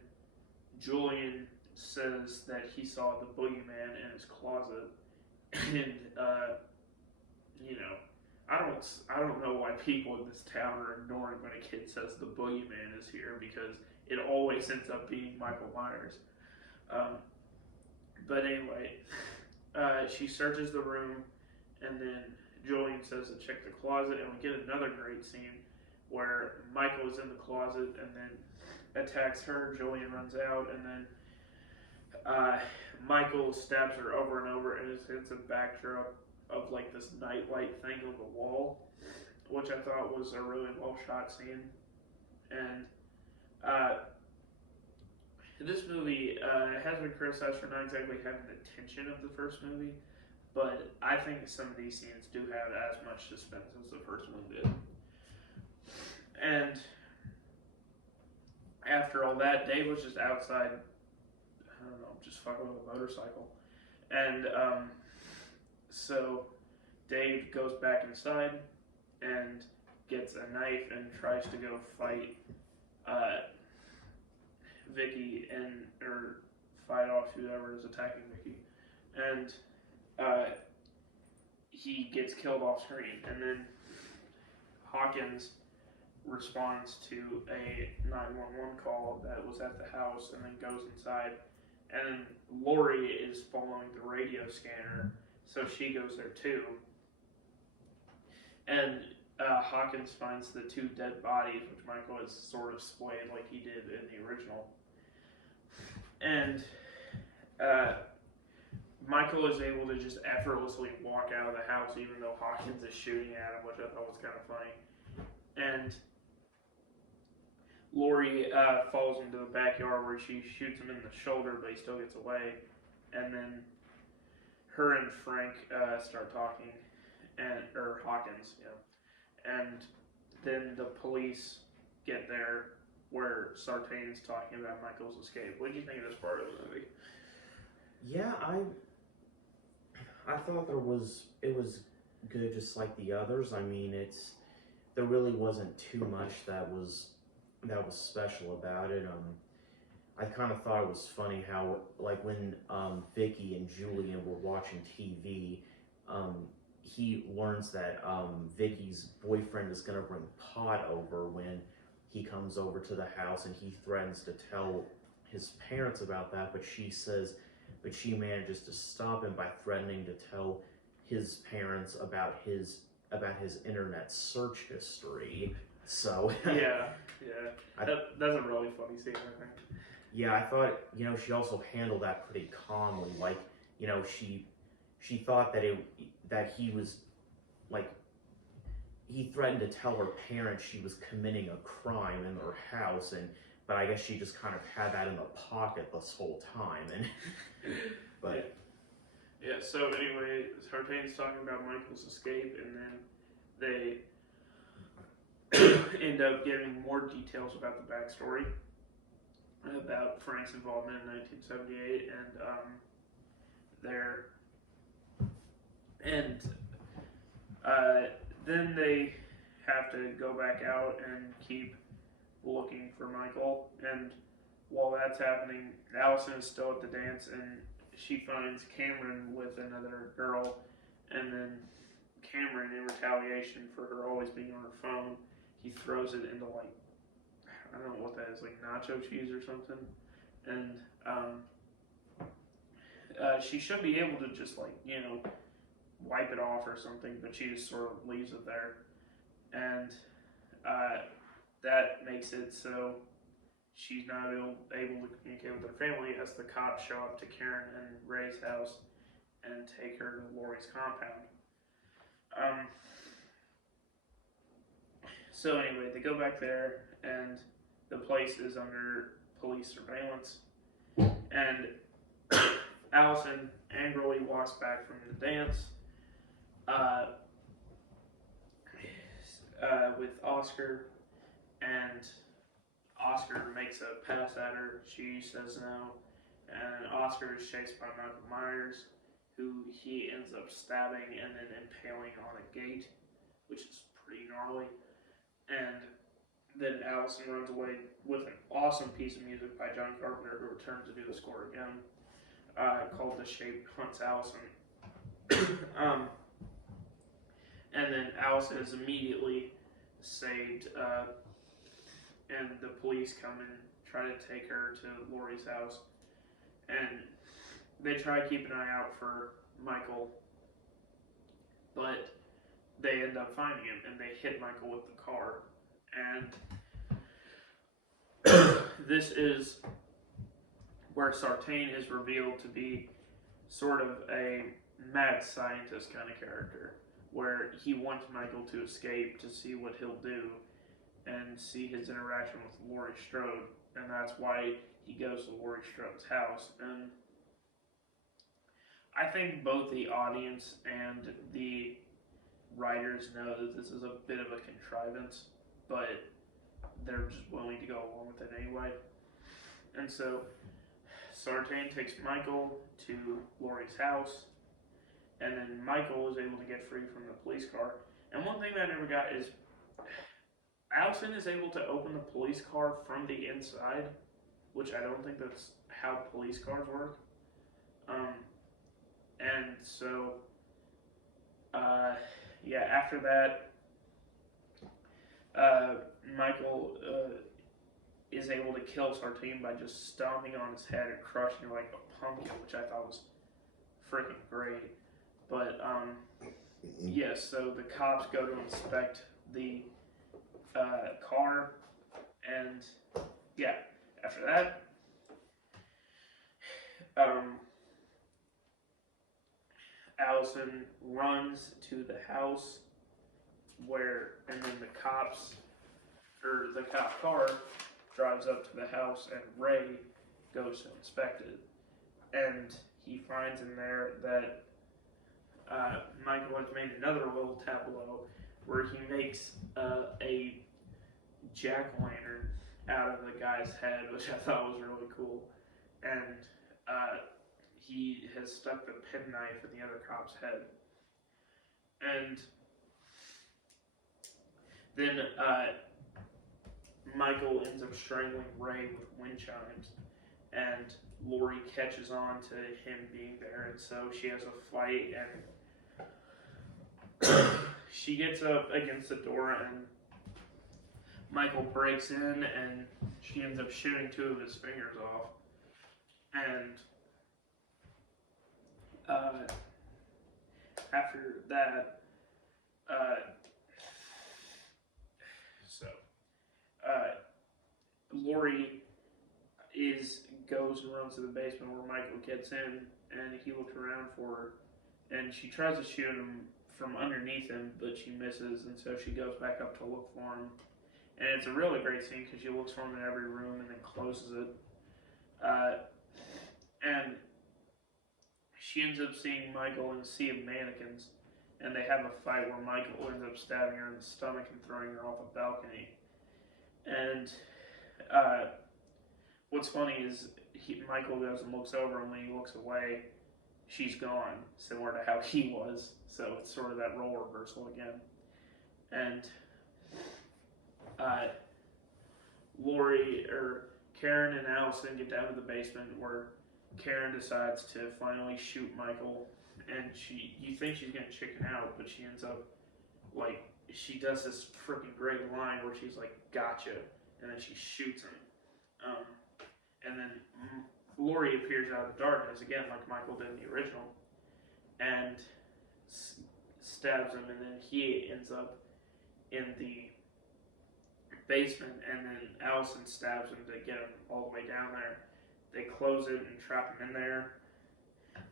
Julian says that he saw the boogeyman in his closet, and you know, I don't know why people in this town are ignoring when a kid says the boogeyman is here, because it always ends up being Michael Myers. But anyway, she searches the room, and then Julian says to check the closet, and we get another great scene where Michael is in the closet and then attacks her. Julian runs out, and then Michael stabs her over and over, and it's a backdrop of like this nightlight thing on the wall, which I thought was a really well shot scene. And this movie has been criticized for not exactly having the tension of the first movie, but I think some of these scenes do have as much suspense as the first one did. And after all that, Dave was just outside, I don't know, just fucking with a motorcycle. And so Dave goes back inside and gets a knife and tries to go fight Vicky or fight off whoever is attacking Vicky. And he gets killed off screen. And then Hawkins responds to a 911 call that was at the house and then goes inside. And then Lori is following the radio scanner, so she goes there too. And Hawkins finds the two dead bodies, which Michael has sort of splayed like he did in the original. And Michael is able to just effortlessly walk out of the house even though Hawkins is shooting at him, which I thought was kind of funny. And Lori falls into the backyard where she shoots him in the shoulder, but he still gets away. And then her and Frank start talking, or Hawkins, yeah. And then the police get there where Sartain's talking about Michael's escape. What did you think of this part of the movie? Yeah, I thought it was good, just like the others. I mean, there really wasn't too much that was special about it. I kind of thought it was funny how, like, when Vicky and Julian were watching TV, he learns that Vicky's boyfriend is going to bring pot over when he comes over to the house, and he threatens to tell his parents about that, but she manages to stop him by threatening to tell his parents about his internet search history. So yeah, that's a really funny scene, I think. Yeah, I thought, she also handled that pretty calmly. Like, she thought that he was, like, he threatened to tell her parents she was committing a crime in their house, but I guess she just kind of had that in the pocket this whole time. And but yeah. So anyway, Sartain's talking about Michael's escape, and then they end up giving more details about the backstory about Frank's involvement in 1978 and then they have to go back out and keep looking for Michael. And while that's happening, Allison is still at the dance, and she finds Cameron with another girl. And then Cameron, in retaliation for her always being on her phone, he throws it into, like, I don't know what that is, like nacho cheese or something. And she should be able to just, like, wipe it off or something, but she just sort of leaves it there. And that makes it so she's not able to communicate with her family as the cops show up to Karen and Ray's house and take her to Lori's compound. So anyway, they go back there, and the place is under police surveillance. And Allison angrily walks back from the dance with Oscar, and Oscar makes a pass at her. She says no, and Oscar is chased by Michael Myers, who he ends up stabbing and then impaling on a gate, which is pretty gnarly. And then Allison runs away with an awesome piece of music by John Carpenter, who returns to do the score again, called The Shape Hunts Allison. And then Allison is immediately saved, and the police come and try to take her to Lori's house. And they try to keep an eye out for Michael, but they end up finding him, and they hit Michael with the car. And this is where Sartain is revealed to be sort of a mad scientist kind of character, where he wants Michael to escape to see what he'll do and see his interaction with Laurie Strode, and that's why he goes to Laurie Strode's house. And I think both the audience and the writers know that this is a bit of a contrivance, but they're just willing to go along with it anyway. And so Sartain takes Michael to Laurie's house, and then Michael is able to get free from the police car. And one thing that I never got is Allison is able to open the police car from the inside, which I don't think that's how police cars work. And so, yeah, after that, Michael is able to kill Sartain by just stomping on his head and crushing it like a pumpkin, which I thought was freaking great. But, yes, so the cops go to inspect the car, and yeah, after that, Allison runs to the house and then the cop car drives up to the house, and Ray goes to inspect it, and he finds in there that Michael has made another little tableau where he makes a jack-o'-lantern out of the guy's head, which I thought was really cool, and he has stuck the penknife in the other cop's head. And then Michael ends up strangling Ray with wind chimes, and Laurie catches on to him being there, and so she has a fight, and she gets up against the door, and Michael breaks in, and she ends up shooting 2 of his fingers off. And after that, Laurie goes and runs to the basement where Michael gets in, and he looks around for her, and she tries to shoot him from underneath him, but she misses, and so she goes back up to look for him. And it's a really great scene because she looks for him in every room and then closes it. And she ends up seeing Michael in a sea of mannequins, and they have a fight where Michael ends up stabbing her in the stomach and throwing her off a balcony. And what's funny is Michael goes and looks over, and when he looks away, she's gone, similar to how he was. So it's sort of that role reversal again. And Karen and Allison get down to the basement where Karen decides to finally shoot Michael, and you think she's gonna chicken out, but she ends up she does this freaking great line where she's like, "Gotcha," and then she shoots him. And then Laurie appears out of the darkness again, like Michael did in the original, and stabs him, and then he ends up in the basement, and then Allison stabs him to get him all the way down there. They close it and trap him in there,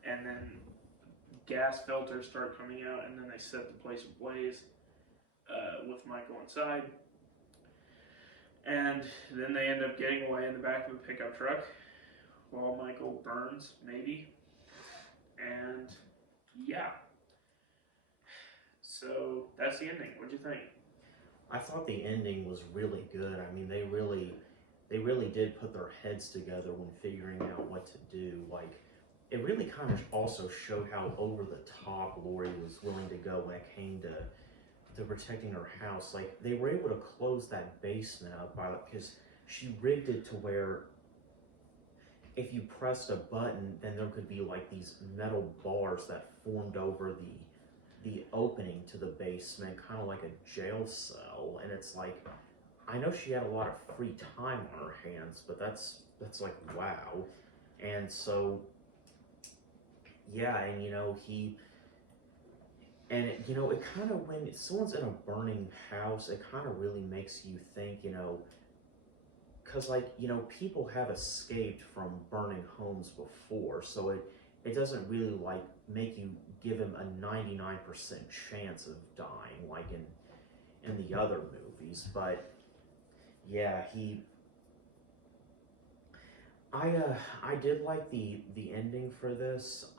and then gas filters start coming out, and then they set the place ablaze with Michael inside. And then they end up getting away in the back of a pickup truck while Michael burns, maybe. And yeah. So that's the ending. What'd you think? I thought the ending was really good. I mean, they really did put their heads together when figuring out what to do. Like, it really kind of also showed how over the top Laurie was willing to go when it came to protecting her house. Like, they were able to close that basement up because she rigged it to where if you pressed a button, then there could be like these metal bars that formed over the opening to the basement, kind of like a jail cell. And it's like, I know she had a lot of free time on her hands, but that's like, wow. And so, yeah, and it kind of, when someone's in a burning house, it kind of really makes you think, because people have escaped from burning homes before, so it doesn't really make you give him a 99% chance of dying like in the other movies. But yeah, I did like the ending for this.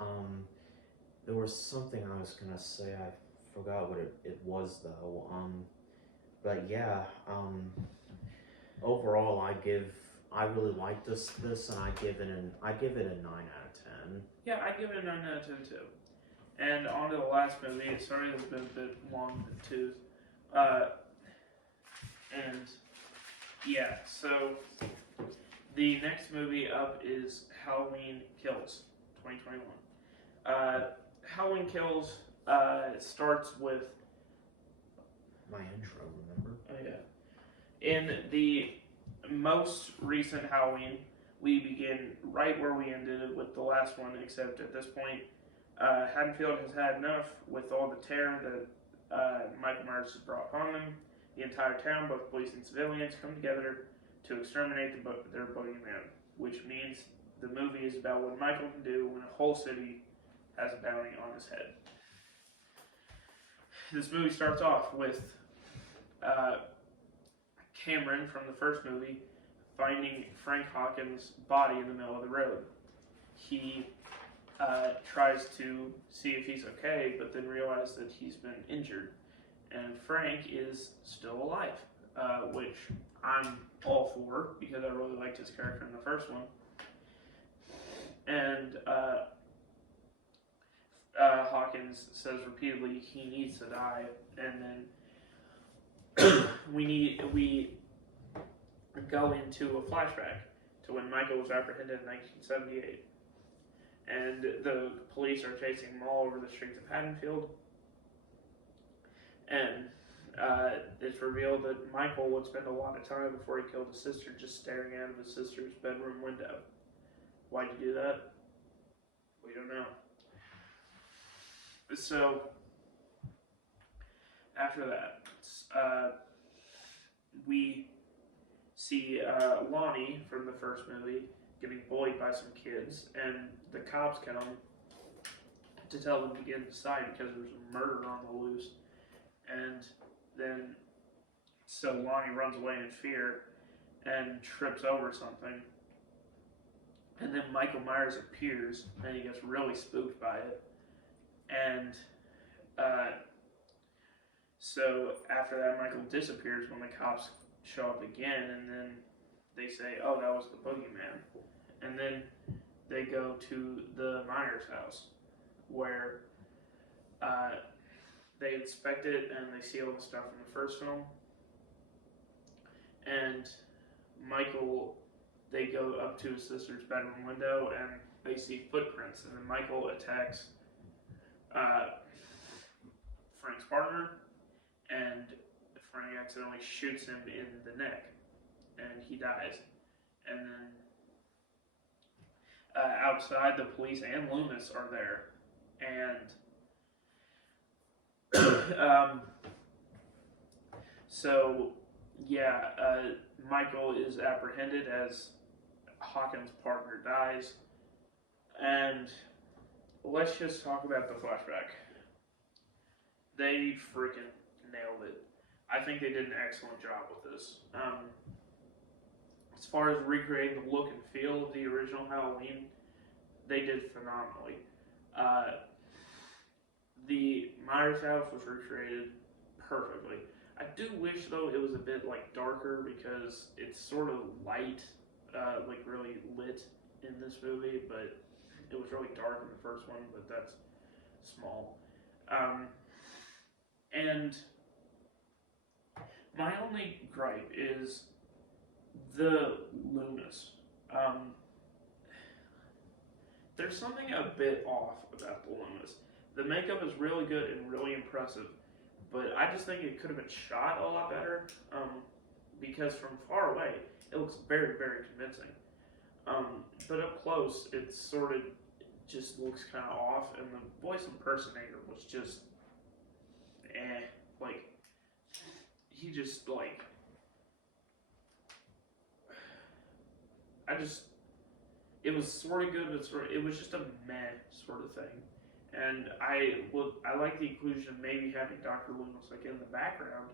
There was something I was gonna say, I forgot what it was though. But yeah, overall, I really like this, and I give it a 9 out of 10. Yeah, I give it a 9 out of 10 too. And on to the last movie. Sorry, it's been a bit long in the tooth. And yeah, so the next movie up is Halloween Kills, 2021. Halloween Kills starts with. My intro, remember? Oh yeah. In the most recent Halloween, we begin right where we ended with the last one, except at this point, Haddonfield has had enough with all the terror that Michael Myers has brought upon them. The entire town, both police and civilians, come together to exterminate their boogeyman, which means the movie is about what Michael can do when a whole city has a bounty on his head. This movie starts off with Cameron from the first movie finding Frank Hawkins' body in the middle of the road. He tries to see if he's okay, but then realizes that he's been injured. And Frank is still alive, which I'm all for because I really liked his character in the first one. And Hawkins says repeatedly he needs to die, and then we go into a flashback to when Michael was apprehended in 1978, and the police are chasing him all over the streets of Haddonfield, and it's revealed that Michael would spend a lot of time before he killed his sister just staring out of his sister's bedroom window. Why'd you do that? We don't know. So, after that, we see Lonnie from the first movie getting bullied by some kids, and the cops come to tell them to get inside because there's a murder on the loose. And then, so Lonnie runs away in fear and trips over something. And then Michael Myers appears, and he gets really spooked by it. And so after that, Michael disappears when the cops show up again, and then they say, oh, that was the boogeyman. And then they go to the Myers house, where they inspect it, and they see all the stuff from the first film. And Michael, they go up to his sister's bedroom window, and they see footprints, and then Michael attacks Frank's partner, and Frank accidentally shoots him in the neck, and he dies. And then outside, the police and Loomis are there, and so yeah, Michael is apprehended as Hawkins' partner dies, and let's just talk about the flashback. They freaking nailed it. I think they did an excellent job with this. As far as recreating the look and feel of the original Halloween, they did phenomenally. The Myers house was recreated perfectly. I do wish, though, it was a bit darker because it's sort of light, really lit in this movie, but it was really dark in the first one, but that's small. And my only gripe is the Loomis. There's something a bit off about the Loomis. The makeup is really good and really impressive, but I just think it could have been shot a lot better, because from far away, it looks very, very convincing. But up close, it sort of just looks kind of off, and the voice impersonator was just, he just, it was sort of good, but it was just a meh sort of thing. And I like the inclusion of maybe having Dr. Loomis in the background,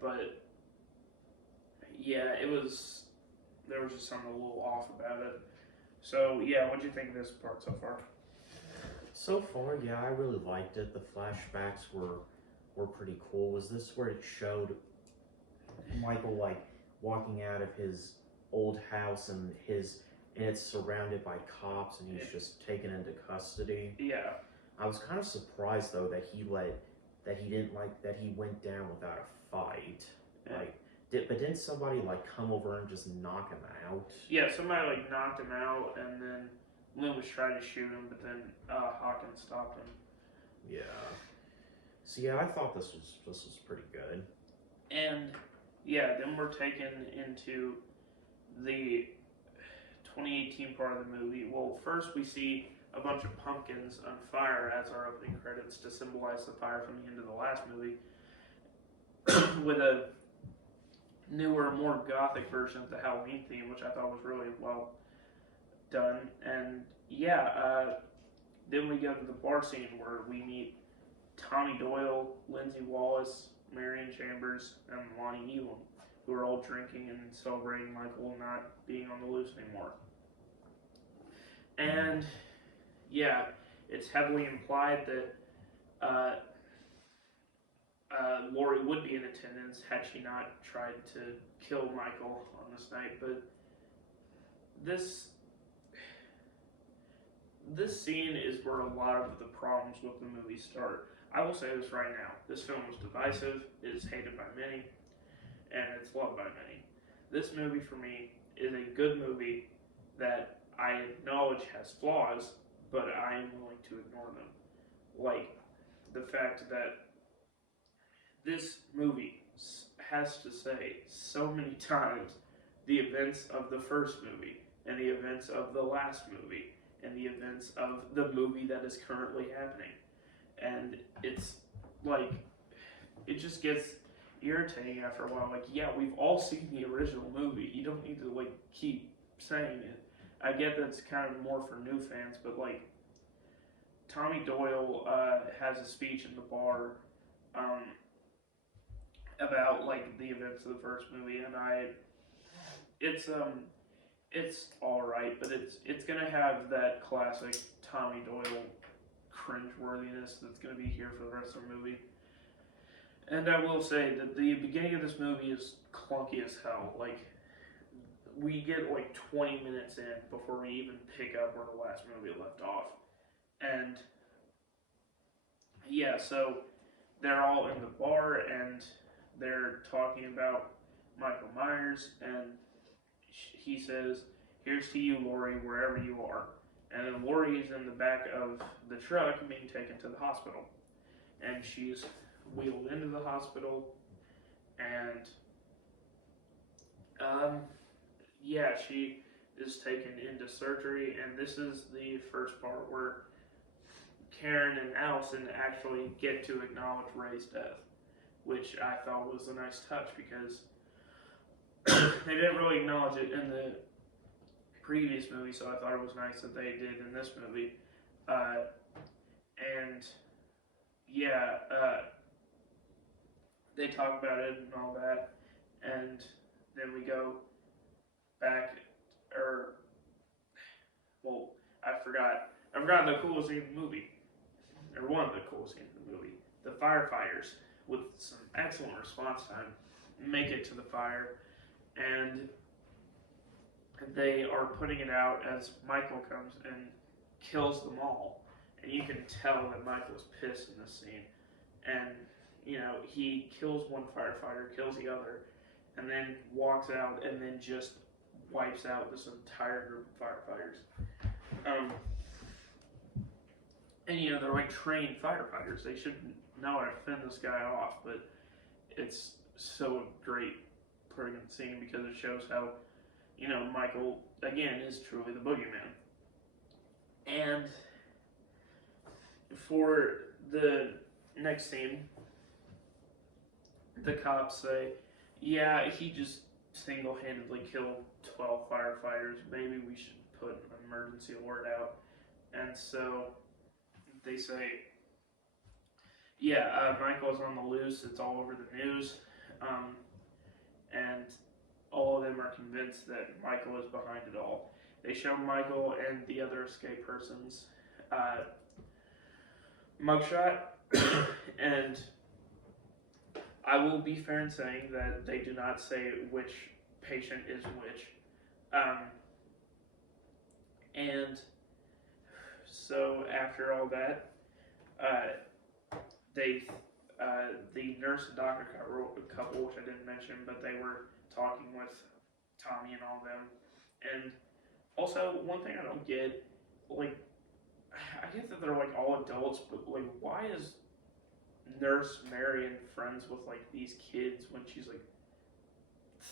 but yeah, there was just something a little off about it. So yeah, what do you think of this part so far? So far, yeah, I really liked it. The flashbacks were pretty cool. Was this where it showed Michael like walking out of his old house and it's surrounded by cops and he's just taken into custody. Yeah. I was kind of surprised though that he went down without a fight. Like, didn't somebody like come over and just knock him out? Yeah, somebody like knocked him out, and then Loomis tried to shoot him, but then Hawkins stopped him. Yeah. So yeah, I thought this was pretty good. And yeah, then we're taken into the 2018 part of the movie. Well, first we see a bunch of pumpkins on fire as our opening credits to symbolize the fire from the end of the last movie, with a newer, more gothic version of the Halloween theme, which I thought was really well done. And yeah, then we go to the bar scene where we meet Tommy Doyle, Lindsay Wallace, Marion Chambers, and Lonnie Elam, who are all drinking and celebrating Michael not being on the loose anymore. And yeah, it's heavily implied that Laurie would be in attendance had she not tried to kill Michael on this night. But this scene is where a lot of the problems with the movie start. I will say this right now. This film is divisive, it is hated by many, and it's loved by many. This movie, for me, is a good movie that I acknowledge has flaws, but I am willing to ignore them. Like the fact that this movie has to say so many times the events of the first movie, and the events of the last movie, and the events of the movie that is currently happening. And it's like, it just gets irritating after a while. Like, yeah, we've all seen the original movie. You don't need to, like, keep saying it. I get that's kind of more for new fans, but, like, Tommy Doyle has a speech in the bar about, like, the events of the first movie, and it's alright, but it's gonna have that classic Tommy Doyle cringeworthiness that's going to be here for the rest of the movie. And I will say that the beginning of this movie is clunky as hell. Like, we get like 20 minutes in before we even pick up where the last movie left off. And yeah, so they're all in the bar and they're talking about Michael Myers, and he says, "Here's to you, Laurie, wherever you are." And then Laurie is in the back of the truck being taken to the hospital. And she's wheeled into the hospital. And, yeah, she is taken into surgery. And this is the first part where Karen and Allison actually get to acknowledge Ray's death, which I thought was a nice touch because they didn't really acknowledge it in the previous movie, so I thought it was nice that they did in this movie. And yeah, they talk about it and all that, and then we go back, I forgot the coolest scene in the movie, or one of the coolest scenes in the movie. The firefighters, with some excellent response time, make it to the fire, and they are putting it out as Michael comes and kills them all. And you can tell that Michael's pissed in this scene. And, you know, he kills one firefighter, kills the other, and then walks out and then just wipes out this entire group of firefighters. And, you know, they're like trained firefighters. They should know how to fend this guy off, but it's so a great pregnant scene because it shows how, you know, Michael, again, is truly the boogeyman. And for the next scene, the cops say, yeah, he just single-handedly killed 12 firefighters. Maybe we should put an emergency alert out. And so they say, yeah, Michael's on the loose. It's all over the news. And all of them are convinced that Michael is behind it all. They show Michael and the other escape person's mugshot, and I will be fair in saying that they do not say which patient is which. And so after all that, they the nurse and doctor couple, which I didn't mention, but they were talking with Tommy and all of them. And also, one thing I don't get, like, I get that they're like all adults, but like, why is Nurse Marion friends with like these kids when she's like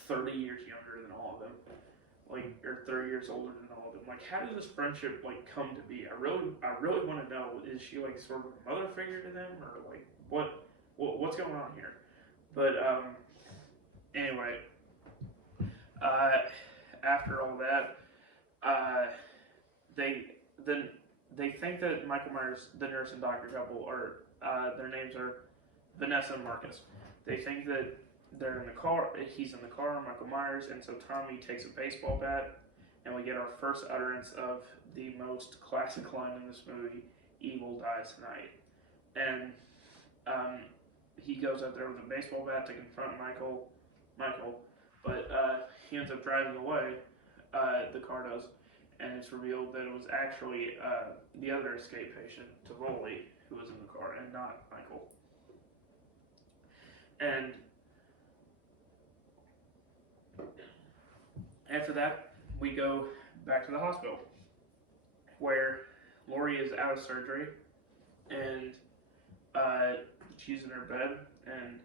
30 years younger than all of them? Like, or 30 years older than all of them. Like, how did this friendship like come to be? I really want to know. Is she like sort of a mother figure to them, or like what's going on here? But anyway, after all that, they then they think that Michael Myers, the nurse and doctor couple, are their names are Vanessa and Marcus. They think that they're in the car. He's in the car, Michael Myers, and so Tommy takes a baseball bat, and we get our first utterance of the most classic line in this movie: "Evil dies tonight." And he goes out there with a baseball bat to confront Michael, but he ends up driving away. The car does, and it's revealed that it was actually the other escape patient, Tivoli, who was in the car, and not Michael. And after that, we go back to the hospital, where Laurie is out of surgery, and she's in her bed, and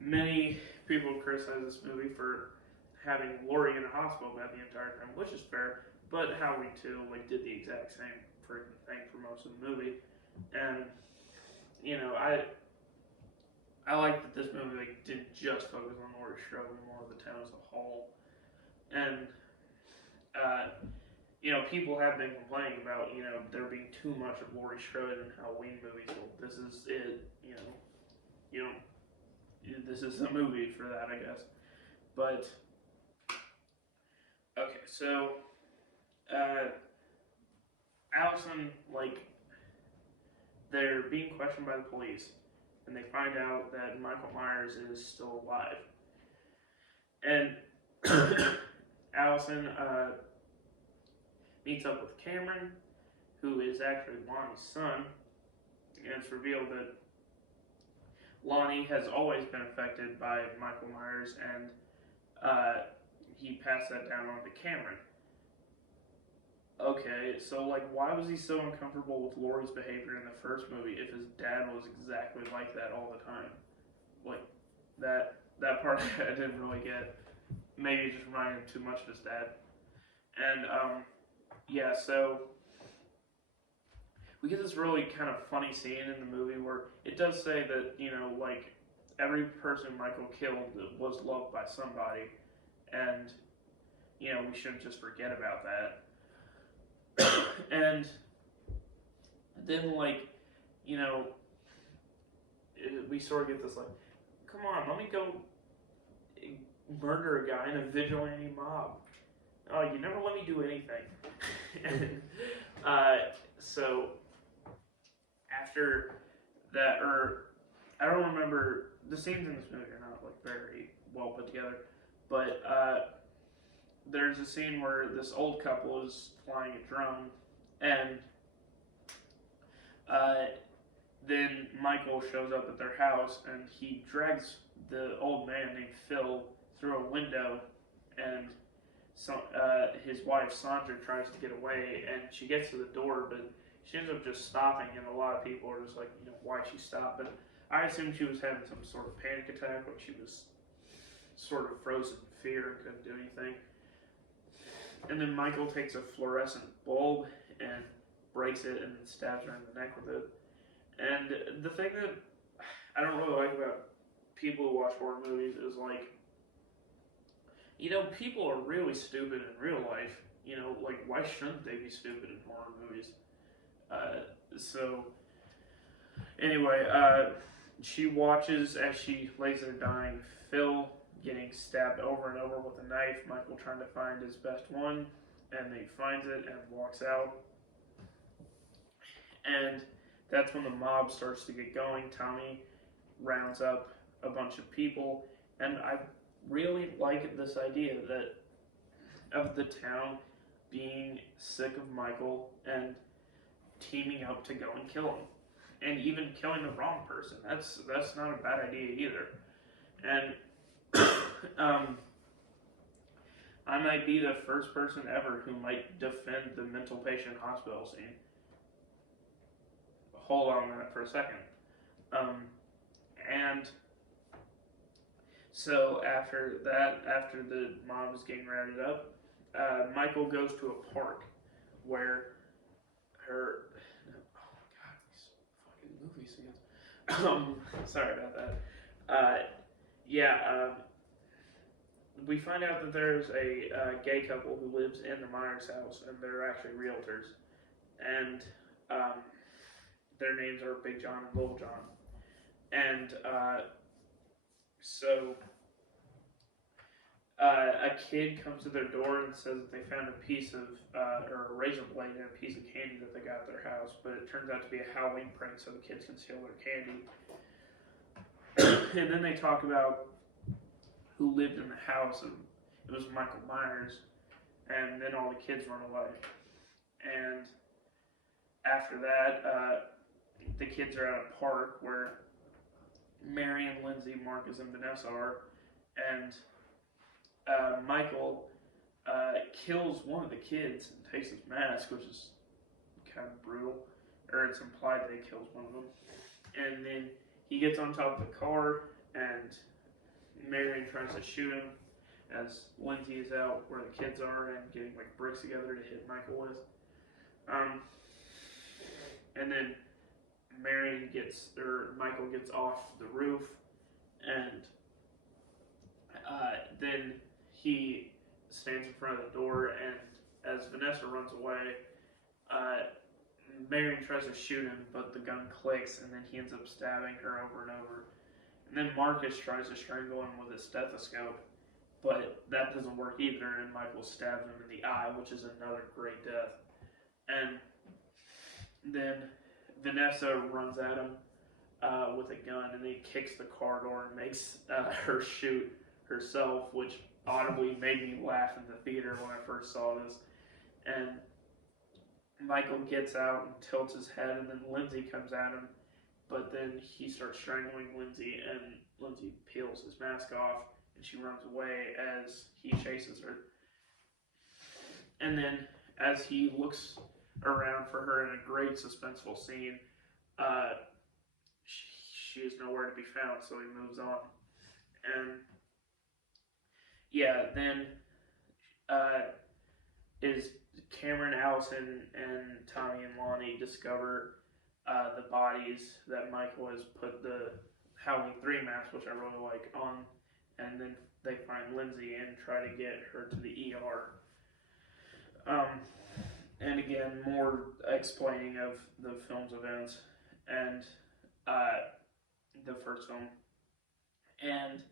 many people criticize this movie for having Laurie in a hospital bed the entire time, which is fair, but Halloween 2 like did the exact same freaking thing for most of the movie. And you know, I like that this movie like didn't just focus on Laurie Strode, more of the town as a whole. And you know, people have been complaining about, you know, there being too much of Laurie Strode in Halloween movies. Well, this is it, you know, this is a movie for that, I guess. But okay, so Allison, like, they're being questioned by the police, and they find out that Michael Myers is still alive. And Allison meets up with Cameron, who is actually Lonnie's son, and it's revealed that Lonnie has always been affected by Michael Myers, and he passed that down on to Cameron. Okay, so like, why was he so uncomfortable with Laurie's behavior in the first movie if his dad was exactly like that all the time? Like, that part I didn't really get. Maybe it just reminded him too much of his dad. And yeah, so we get this really kind of funny scene in the movie where it does say that, you know, like, every person Michael killed was loved by somebody, and, you know, we shouldn't just forget about that. And then, like, you know, we sort of get this, like, come on, let me go murder a guy in a vigilante mob. Oh, you never let me do anything. And so after that, or I don't remember, the scenes in this movie are not like very well put together, but there's a scene where this old couple is flying a drone, and then Michael shows up at their house, and he drags the old man named Phil through a window, and so, his wife Sandra tries to get away, and she gets to the door, but she ends up just stopping, and a lot of people are just like, you know, why she stopped? But I assume she was having some sort of panic attack, like she was sort of frozen in fear and couldn't do anything. And then Michael takes a fluorescent bulb and breaks it and then stabs her in the neck with it. And the thing that I don't really like about people who watch horror movies is, like, you know, people are really stupid in real life. You know, like, why shouldn't they be stupid in horror movies? So, anyway, she watches as she lays there dying, Phil getting stabbed over and over with a knife, Michael trying to find his best one, and he finds it and walks out. And that's when the mob starts to get going. Tommy rounds up a bunch of people, and I really like this idea that of the town being sick of Michael and teaming up to go and kill him, and even killing the wrong person. That's not a bad idea either. And I might be the first person ever who might defend the mental patient hospital scene. Hold on that for a second. And so after that, after the mob is getting rounded up, Michael goes to a park where her. Oh my god, these fucking movie scenes. Sorry about that. We find out that there's a gay couple who lives in the Myers house, and they're actually realtors, and their names are Big John and Little John, and so a kid comes to their door and says that they found a piece of, or a razor blade and a piece of candy that they got at their house, but it turns out to be a Halloween prank so the kids can steal their candy. And then they talk about who lived in the house, and it was Michael Myers, and then all the kids run away. And after that, the kids are at a park where Mary and Lindsay, Marcus and Vanessa are, and Michael kills one of the kids and takes his mask, which is kind of brutal, or it's implied that he kills one of them. And then he gets on top of the car, and Marion tries to shoot him as Lindsay is out where the kids are and getting like bricks together to hit Michael with. And then Michael gets off the roof, and then he stands in front of the door, and as Vanessa runs away, Marion tries to shoot him, but the gun clicks, and then he ends up stabbing her over and over. And then Marcus tries to strangle him with his stethoscope, but that doesn't work either, and Michael stabs him in the eye, which is another great death. And then Vanessa runs at him with a gun, and he kicks the car door and makes her shoot herself, which audibly made me laugh in the theater when I first saw this. And Michael gets out and tilts his head, and then Lindsay comes at him, but then he starts strangling Lindsay, and Lindsay peels his mask off, and she runs away as he chases her. And then as he looks around for her in a great suspenseful scene, she is nowhere to be found, so he moves on. And yeah, then is Cameron, Allison, and Tommy and Lonnie discover the bodies that Michael has put the Halloween 3 mask, which I really like, on, and then they find Lindsay and try to get her to the ER. And again, more explaining of the film's events and the first film. And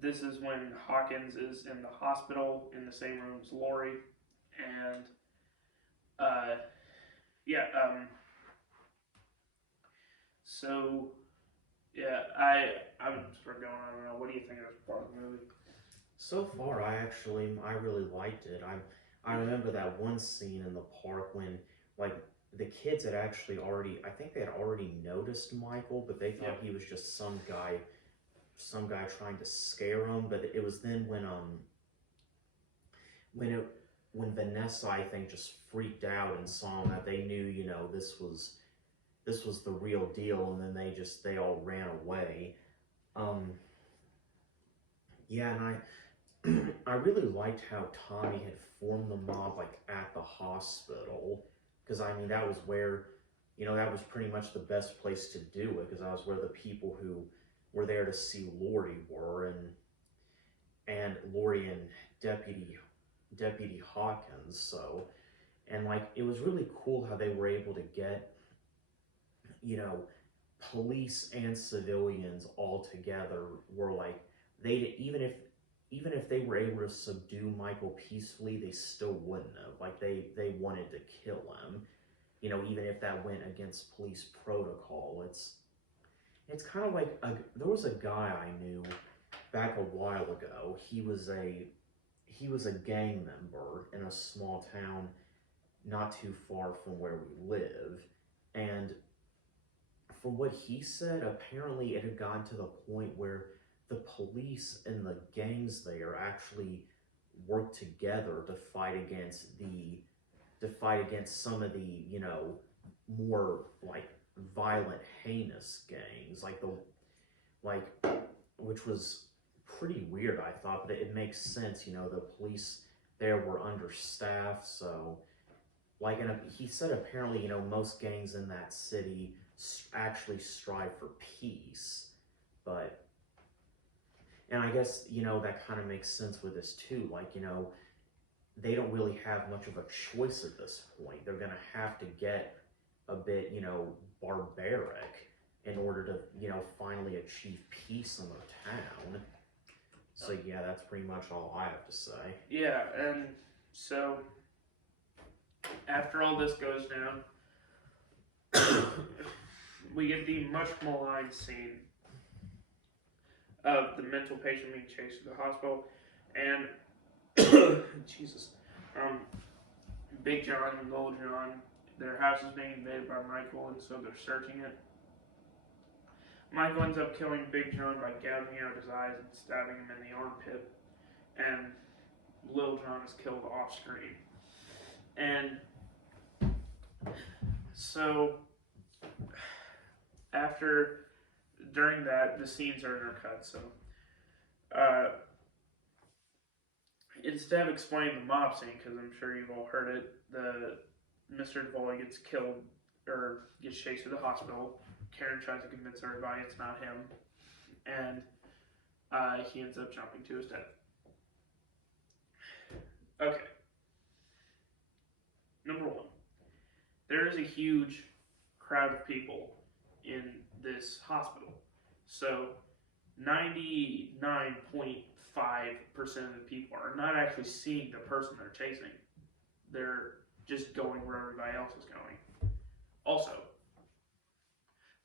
this is when Hawkins is in the hospital in the same room as Laurie, and so yeah, I'm sort of going on and on. What do you think of this part of the movie? So far, I really liked it. I remember that one scene in the park when, like, the kids had actually I think they had already noticed Michael, but they thought he was just some guy trying to scare them. But it was then when Vanessa, I think, just freaked out and saw him, that they knew, this was the real deal, and then they all ran away. And I really liked how Tommy had formed the mob, like, at the hospital, because I mean that was where, that was pretty much the best place to do it, because that was where the people who were there to see Laurie were, and Laurie and Deputy Hawkins. So, and like, it was really cool how they were able to get, police and civilians all together. Were like, even if they were able to subdue Michael peacefully, they still wouldn't have. Like, they wanted to kill him, even if that went against police protocol. It's kind of like there was a guy I knew back a while ago. He was a gang member in a small town not too far from where we live, and from what he said, apparently it had gotten to the point where the police and the gangs there actually worked together to fight against some of the more like violent, heinous gangs, like which was pretty weird, I thought, but it makes sense. The police there were understaffed, so he said apparently most gangs in that city actually strive for peace, but and I guess that kind of makes sense with this too. They don't really have much of a choice at this point. They're gonna have to get a bit barbaric in order to finally achieve peace in their town. So yeah, that's pretty much all I have to say. Yeah, and so after all this goes down, we get the much maligned scene of the mental patient being chased to the hospital, and Jesus, Big John and Little John, their house is being invaded by Michael, and so they're searching it. Michael ends up killing Big John by gouging out his eyes and stabbing him in the armpit, and Little John is killed off screen. And so during that, the scenes are intercut. So instead of explaining the mob scene, because I'm sure you've all heard it, Mr. Dvoy gets killed or gets chased to the hospital. Karen tries to convince everybody it's not him, and he ends up jumping to his death. Okay. Number one, there is a huge crowd of people in this hospital. So 99.5% of the people are not actually seeing the person they're chasing. They're just going where everybody else is going. Also,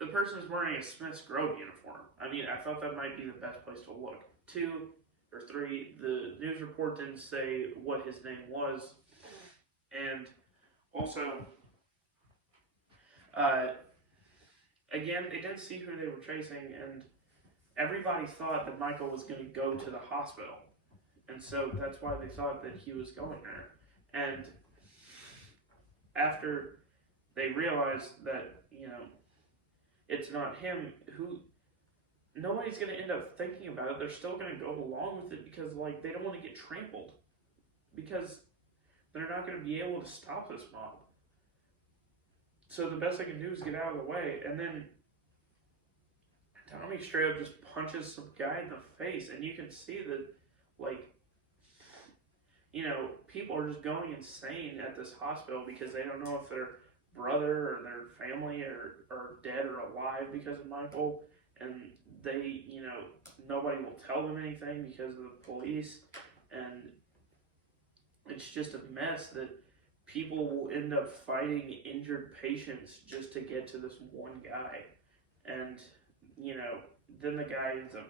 the person is wearing a Smith's Grove uniform. I mean, I thought that might be the best place to look. 2 or 3, the news report didn't say what his name was. And also, again, they didn't see who they were chasing, and everybody thought that Michael was going to go to the hospital. And so that's why they thought that he was going there. And after they realized that, it's not him, nobody's going to end up thinking about it. They're still going to go along with it because, they don't want to get trampled. Because they're not going to be able to stop this mob. So the best they can do is get out of the way. And then Tommy straight up just punches some guy in the face. And you can see that, people are just going insane at this hospital because they don't know if their brother or their family are dead or alive because of Michael. And they, nobody will tell them anything because of the police. And it's just a mess that people will end up fighting injured patients just to get to this one guy. And, then the guy ends up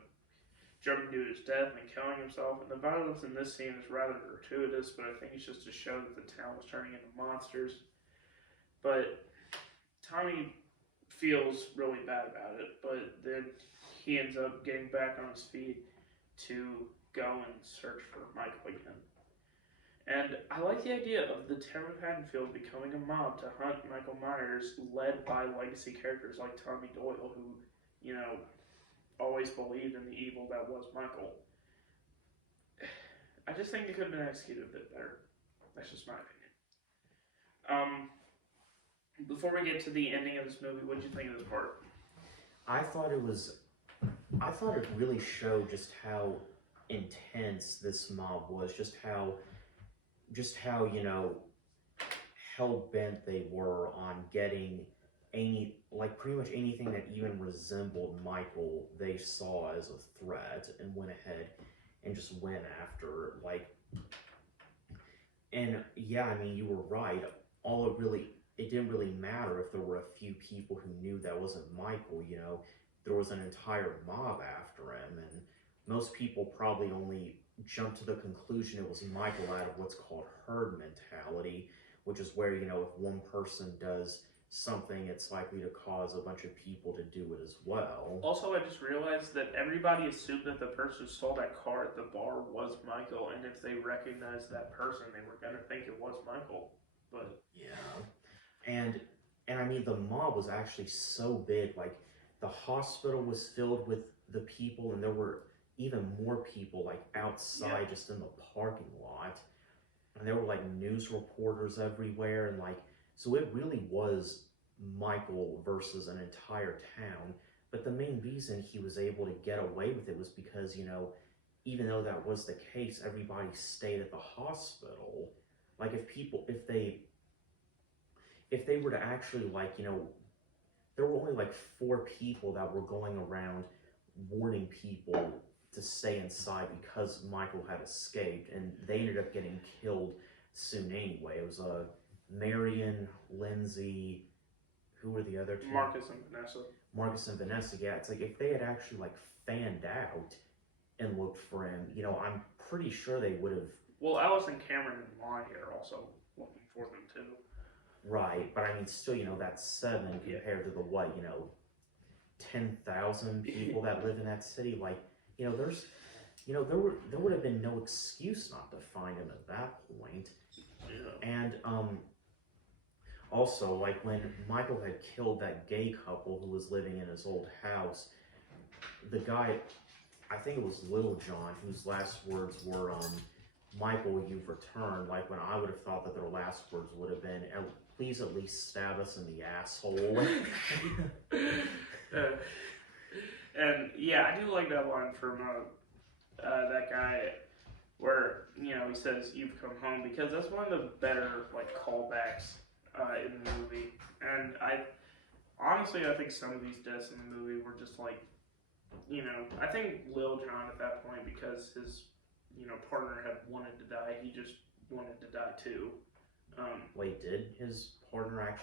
jumping to his death and killing himself. And the violence in this scene is rather gratuitous, but I think it's just to show that the town was turning into monsters. But Tommy feels really bad about it, but then he ends up getting back on his feet to go and search for Michael again. And I like the idea of the town of Haddonfield becoming a mob to hunt Michael Myers, led by legacy characters like Tommy Doyle, who, always believed in the evil that was Michael. I just think it could have been executed a bit better. That's just my opinion. Before we get to the ending of this movie, what did you think of this part? I thought it really showed just how intense this mob was, just how hell-bent they were on getting pretty much anything that even resembled Michael they saw as a threat and went ahead and just went after and yeah, I mean, you were right. It didn't really matter if there were a few people who knew that wasn't Michael. there was an entire mob after him, and most people probably only jumped to the conclusion it was Michael out of what's called herd mentality, which is where, if one person does something, it's likely to cause a bunch of people to do it as well. Also, I just realized that everybody assumed that the person who stole that car at the bar was Michael, and if they recognized that person, they were gonna think it was Michael. But yeah, and I mean, the mob was actually so big. Like, the hospital was filled with the people, and there were even more people like outside, just in the parking lot, and there were like news reporters everywhere, and like, so it really was Michael versus an entire town. But the main reason he was able to get away with it was because, even though that was the case, everybody stayed at the hospital. Like, if they were to actually, like, there were only like 4 people that were going around warning people to stay inside because Michael had escaped, and they ended up getting killed soon anyway. It was Marion, Lindsay, who were the other 2? Marcus and Vanessa. Marcus and Vanessa, yeah. It's like, if they had actually like fanned out and looked for him, I'm pretty sure they would have. Well, Allison, Cameron, and Lonnie are also looking for them too. Right, but I mean, still, that's 7 compared to the 10,000 people that live in that city. Like, there's, there would have been no excuse not to find him at that point. Yeah. And also, like, when Michael had killed that gay couple who was living in his old house, the guy, I think it was Little John, whose last words were, Michael, you've returned. Like, when I would have thought that their last words would have been, please at least stab us in the asshole. And yeah, I do like that line from that guy where, he says, you've come home, because that's one of the better, like, callbacks in the movie. And I think some of these deaths in the movie were just like, I think Lil Jon at that point, because his, partner had wanted to die, he just wanted to die too. Wait, did his partner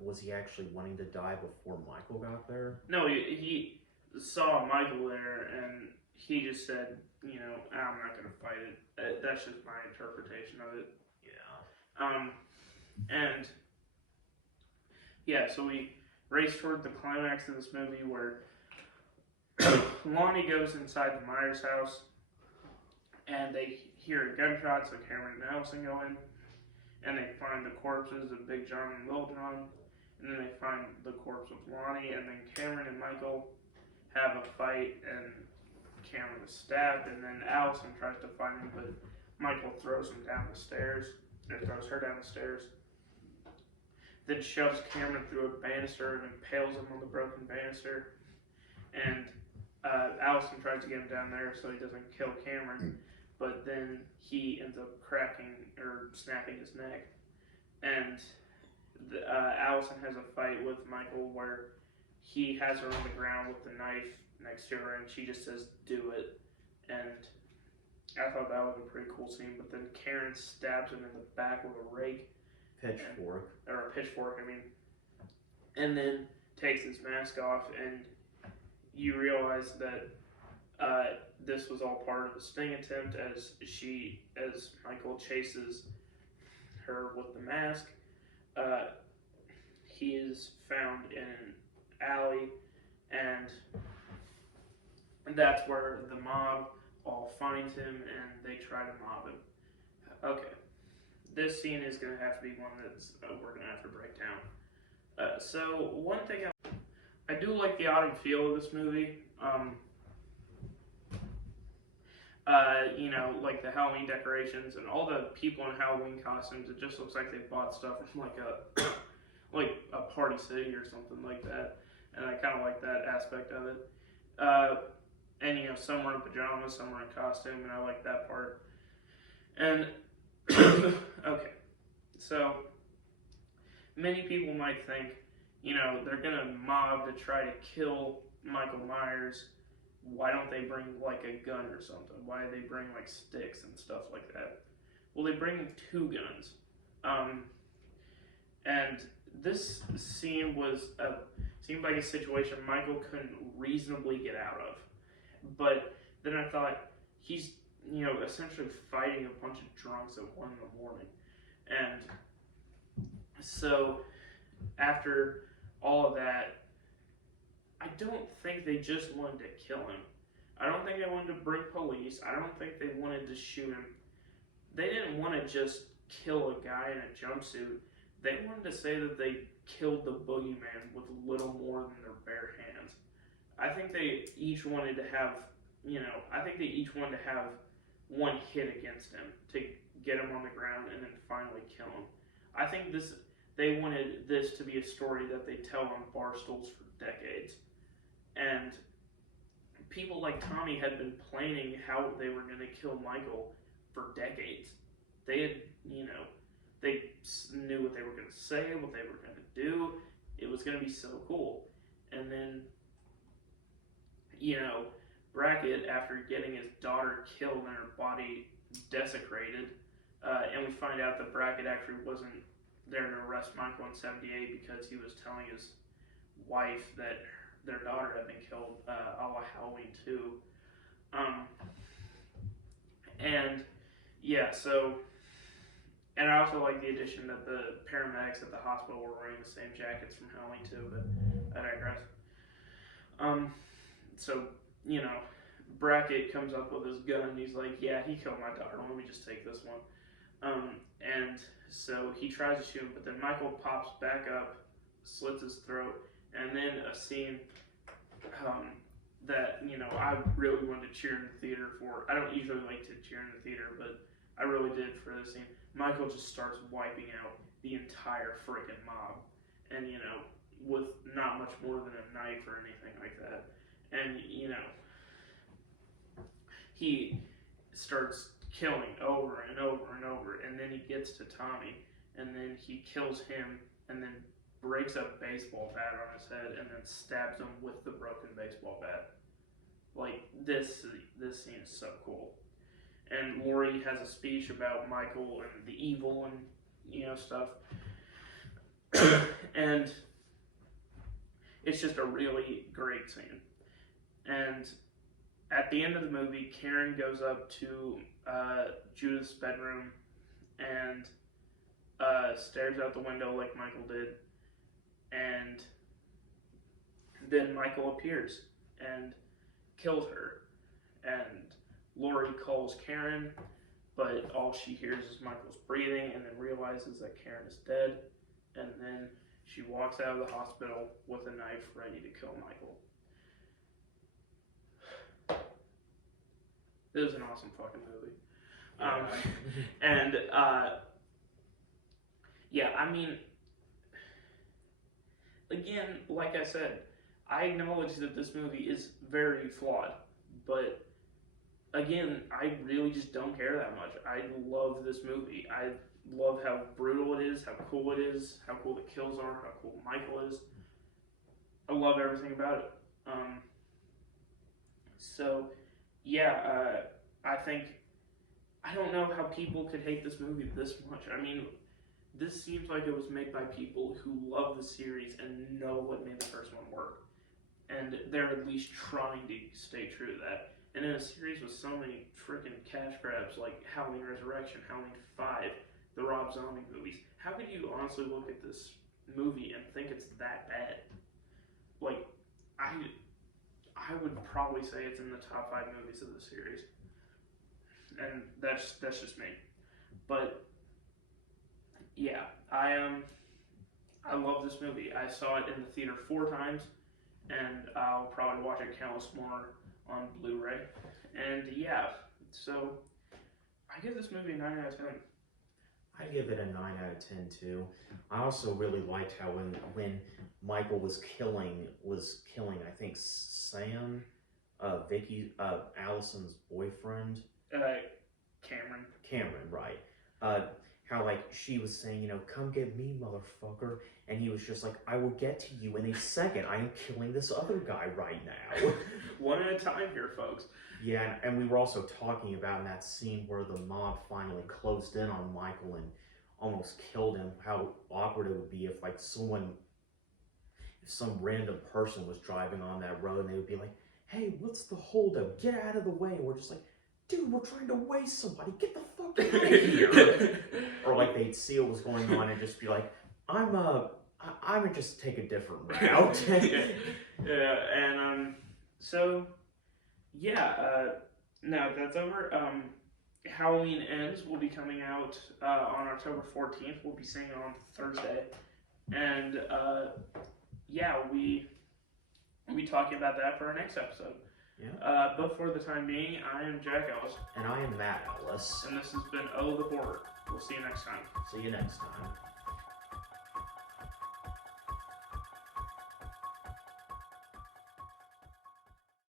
was he actually wanting to die before Michael got there? No, he saw Michael there, and he just said, I'm not going to fight it. That's just my interpretation of it. Yeah. And yeah, so we race toward the climax of this movie where Lonnie goes inside the Myers house, and they hear a gunshot, so Cameron and Allison go in, and they find the corpses of Big John and Little John, and then they find the corpse of Lonnie, and then Cameron and Michael have a fight, and Cameron is stabbed, and then Allison tries to find him, but Michael throws him down the stairs, and throws her down the stairs, then shoves Cameron through a banister and impales him on the broken banister, and Allison tries to get him down there so he doesn't kill Cameron, but then he ends up cracking or snapping his neck, and Allison has a fight with Michael where he has her on the ground with the knife next to her, and she just says, do it, and I thought that was a pretty cool scene, but then Karen stabs him in the back with a rake. Pitchfork. Or a pitchfork, I mean, and then takes his mask off, and you realize that this was all part of a sting attempt as Michael chases her with the mask. He is found in an alley, and that's where the mob all finds him and they try to mob him. Okay, this scene is going to have to be one that's we're going to have to break down. So one thing I do like the autumn feel of this movie. Like the Halloween decorations and all the people in Halloween costumes. It just looks like they bought stuff from like a Party City or something like that. And I kind of like that aspect of it. And some were in pajamas, some were in costume, and I like that part. And okay, so many people might think, they're gonna mob to try to kill Michael Myers. Why don't they bring like a gun or something? Why do they bring like sticks and stuff like that? Well, they bring 2 guns. And this scene was seemed like a situation Michael couldn't reasonably get out of. But then I thought, he's, essentially fighting a bunch of drunks at 1 in the morning. And so, after all of that, I don't think they just wanted to kill him. I don't think they wanted to bring police. I don't think they wanted to shoot him. They didn't want to just kill a guy in a jumpsuit. They wanted to say that they killed the boogeyman with little more than their bare hands. I think they each wanted to have, one hit against him to get him on the ground and then finally kill him. I think they wanted this to be a story that they tell on bar stools for decades. And people like Tommy had been planning how they were going to kill Michael for decades. They had, they knew what they were going to say, what they were going to do. It was going to be so cool. And then, Brackett, after getting his daughter killed and her body desecrated, and we find out that Brackett actually wasn't there to arrest Michael in 78 because he was telling his wife that their daughter had been killed a la Halloween 2. And I also like the addition that the paramedics at the hospital were wearing the same jackets from Halloween 2, but I digress. Brackett comes up with his gun and he's like, yeah, he killed my daughter, let me just take this one. And so he tries to shoot him, but then Michael pops back up, slits his throat, and then a scene that, I really wanted to cheer in the theater for. I don't usually like to cheer in the theater, but I really did for this scene. Michael just starts wiping out the entire freaking mob, and, with not much more than a knife or anything like that. And, he starts killing over and over and over, and then he gets to Tommy, and then he kills him, and then breaks a baseball bat on his head, and then stabs him with the broken baseball bat. Like, this scene is so cool. And Laurie has a speech about Michael and the evil and, stuff. And it's just a really great scene. And at the end of the movie, Karen goes up to Judith's bedroom and stares out the window like Michael did. And then Michael appears and kills her. And Laurie calls Karen, but all she hears is Michael's breathing, and then realizes that Karen is dead. And then she walks out of the hospital with a knife ready to kill Michael. It was an awesome fucking movie. Again, like I said, I acknowledge that this movie is very flawed, but again, I really just don't care that much. I love this movie. I love how brutal it is, how cool it is, how cool the kills are, how cool Michael is. I love everything about it. I don't know how people could hate this movie this much. I mean, this seems like it was made by people who love the series and know what made the first one work. And they're at least trying to stay true to that. And in a series with so many freaking cash grabs like Halloween Resurrection, Halloween 5, the Rob Zombie movies, how could you honestly look at this movie and think it's that bad? Like, I would probably say it's in the top 5 movies of the series. And that's just me. But yeah, I love this movie. I saw it in the theater 4 times, and I'll probably watch it countless more on Blu-ray. And yeah, so I give this movie a 9 out of 10. I give it a 9 out of 10 too. I also really liked how when Michael was killing, I think Sam, Allison's boyfriend. Cameron, right. How like she was saying, come get me, motherfucker. And he was just like, I will get to you in a second. I am killing this other guy right now. One at a time here, folks. Yeah, and we were also talking about in that scene where the mob finally closed in on Michael and almost killed him, how awkward it would be if some random person was driving on that road and they would be like, hey, what's the holdup? Get out of the way. And we're just like, dude, we're trying to waste somebody. Get the fuck out of here. Or like they'd see what was going on and just be like, I would just take a different route. Yeah, and so yeah, now that's over. Halloween Ends will be coming out on October 14th. We'll be seeing it on Thursday, and yeah, we'll be talking about that for our next episode. Yeah. But for the time being, I am Jack Ellis. And I am Matt Ellis. And this has been Oh the Horror. We'll see you next time. See you next time.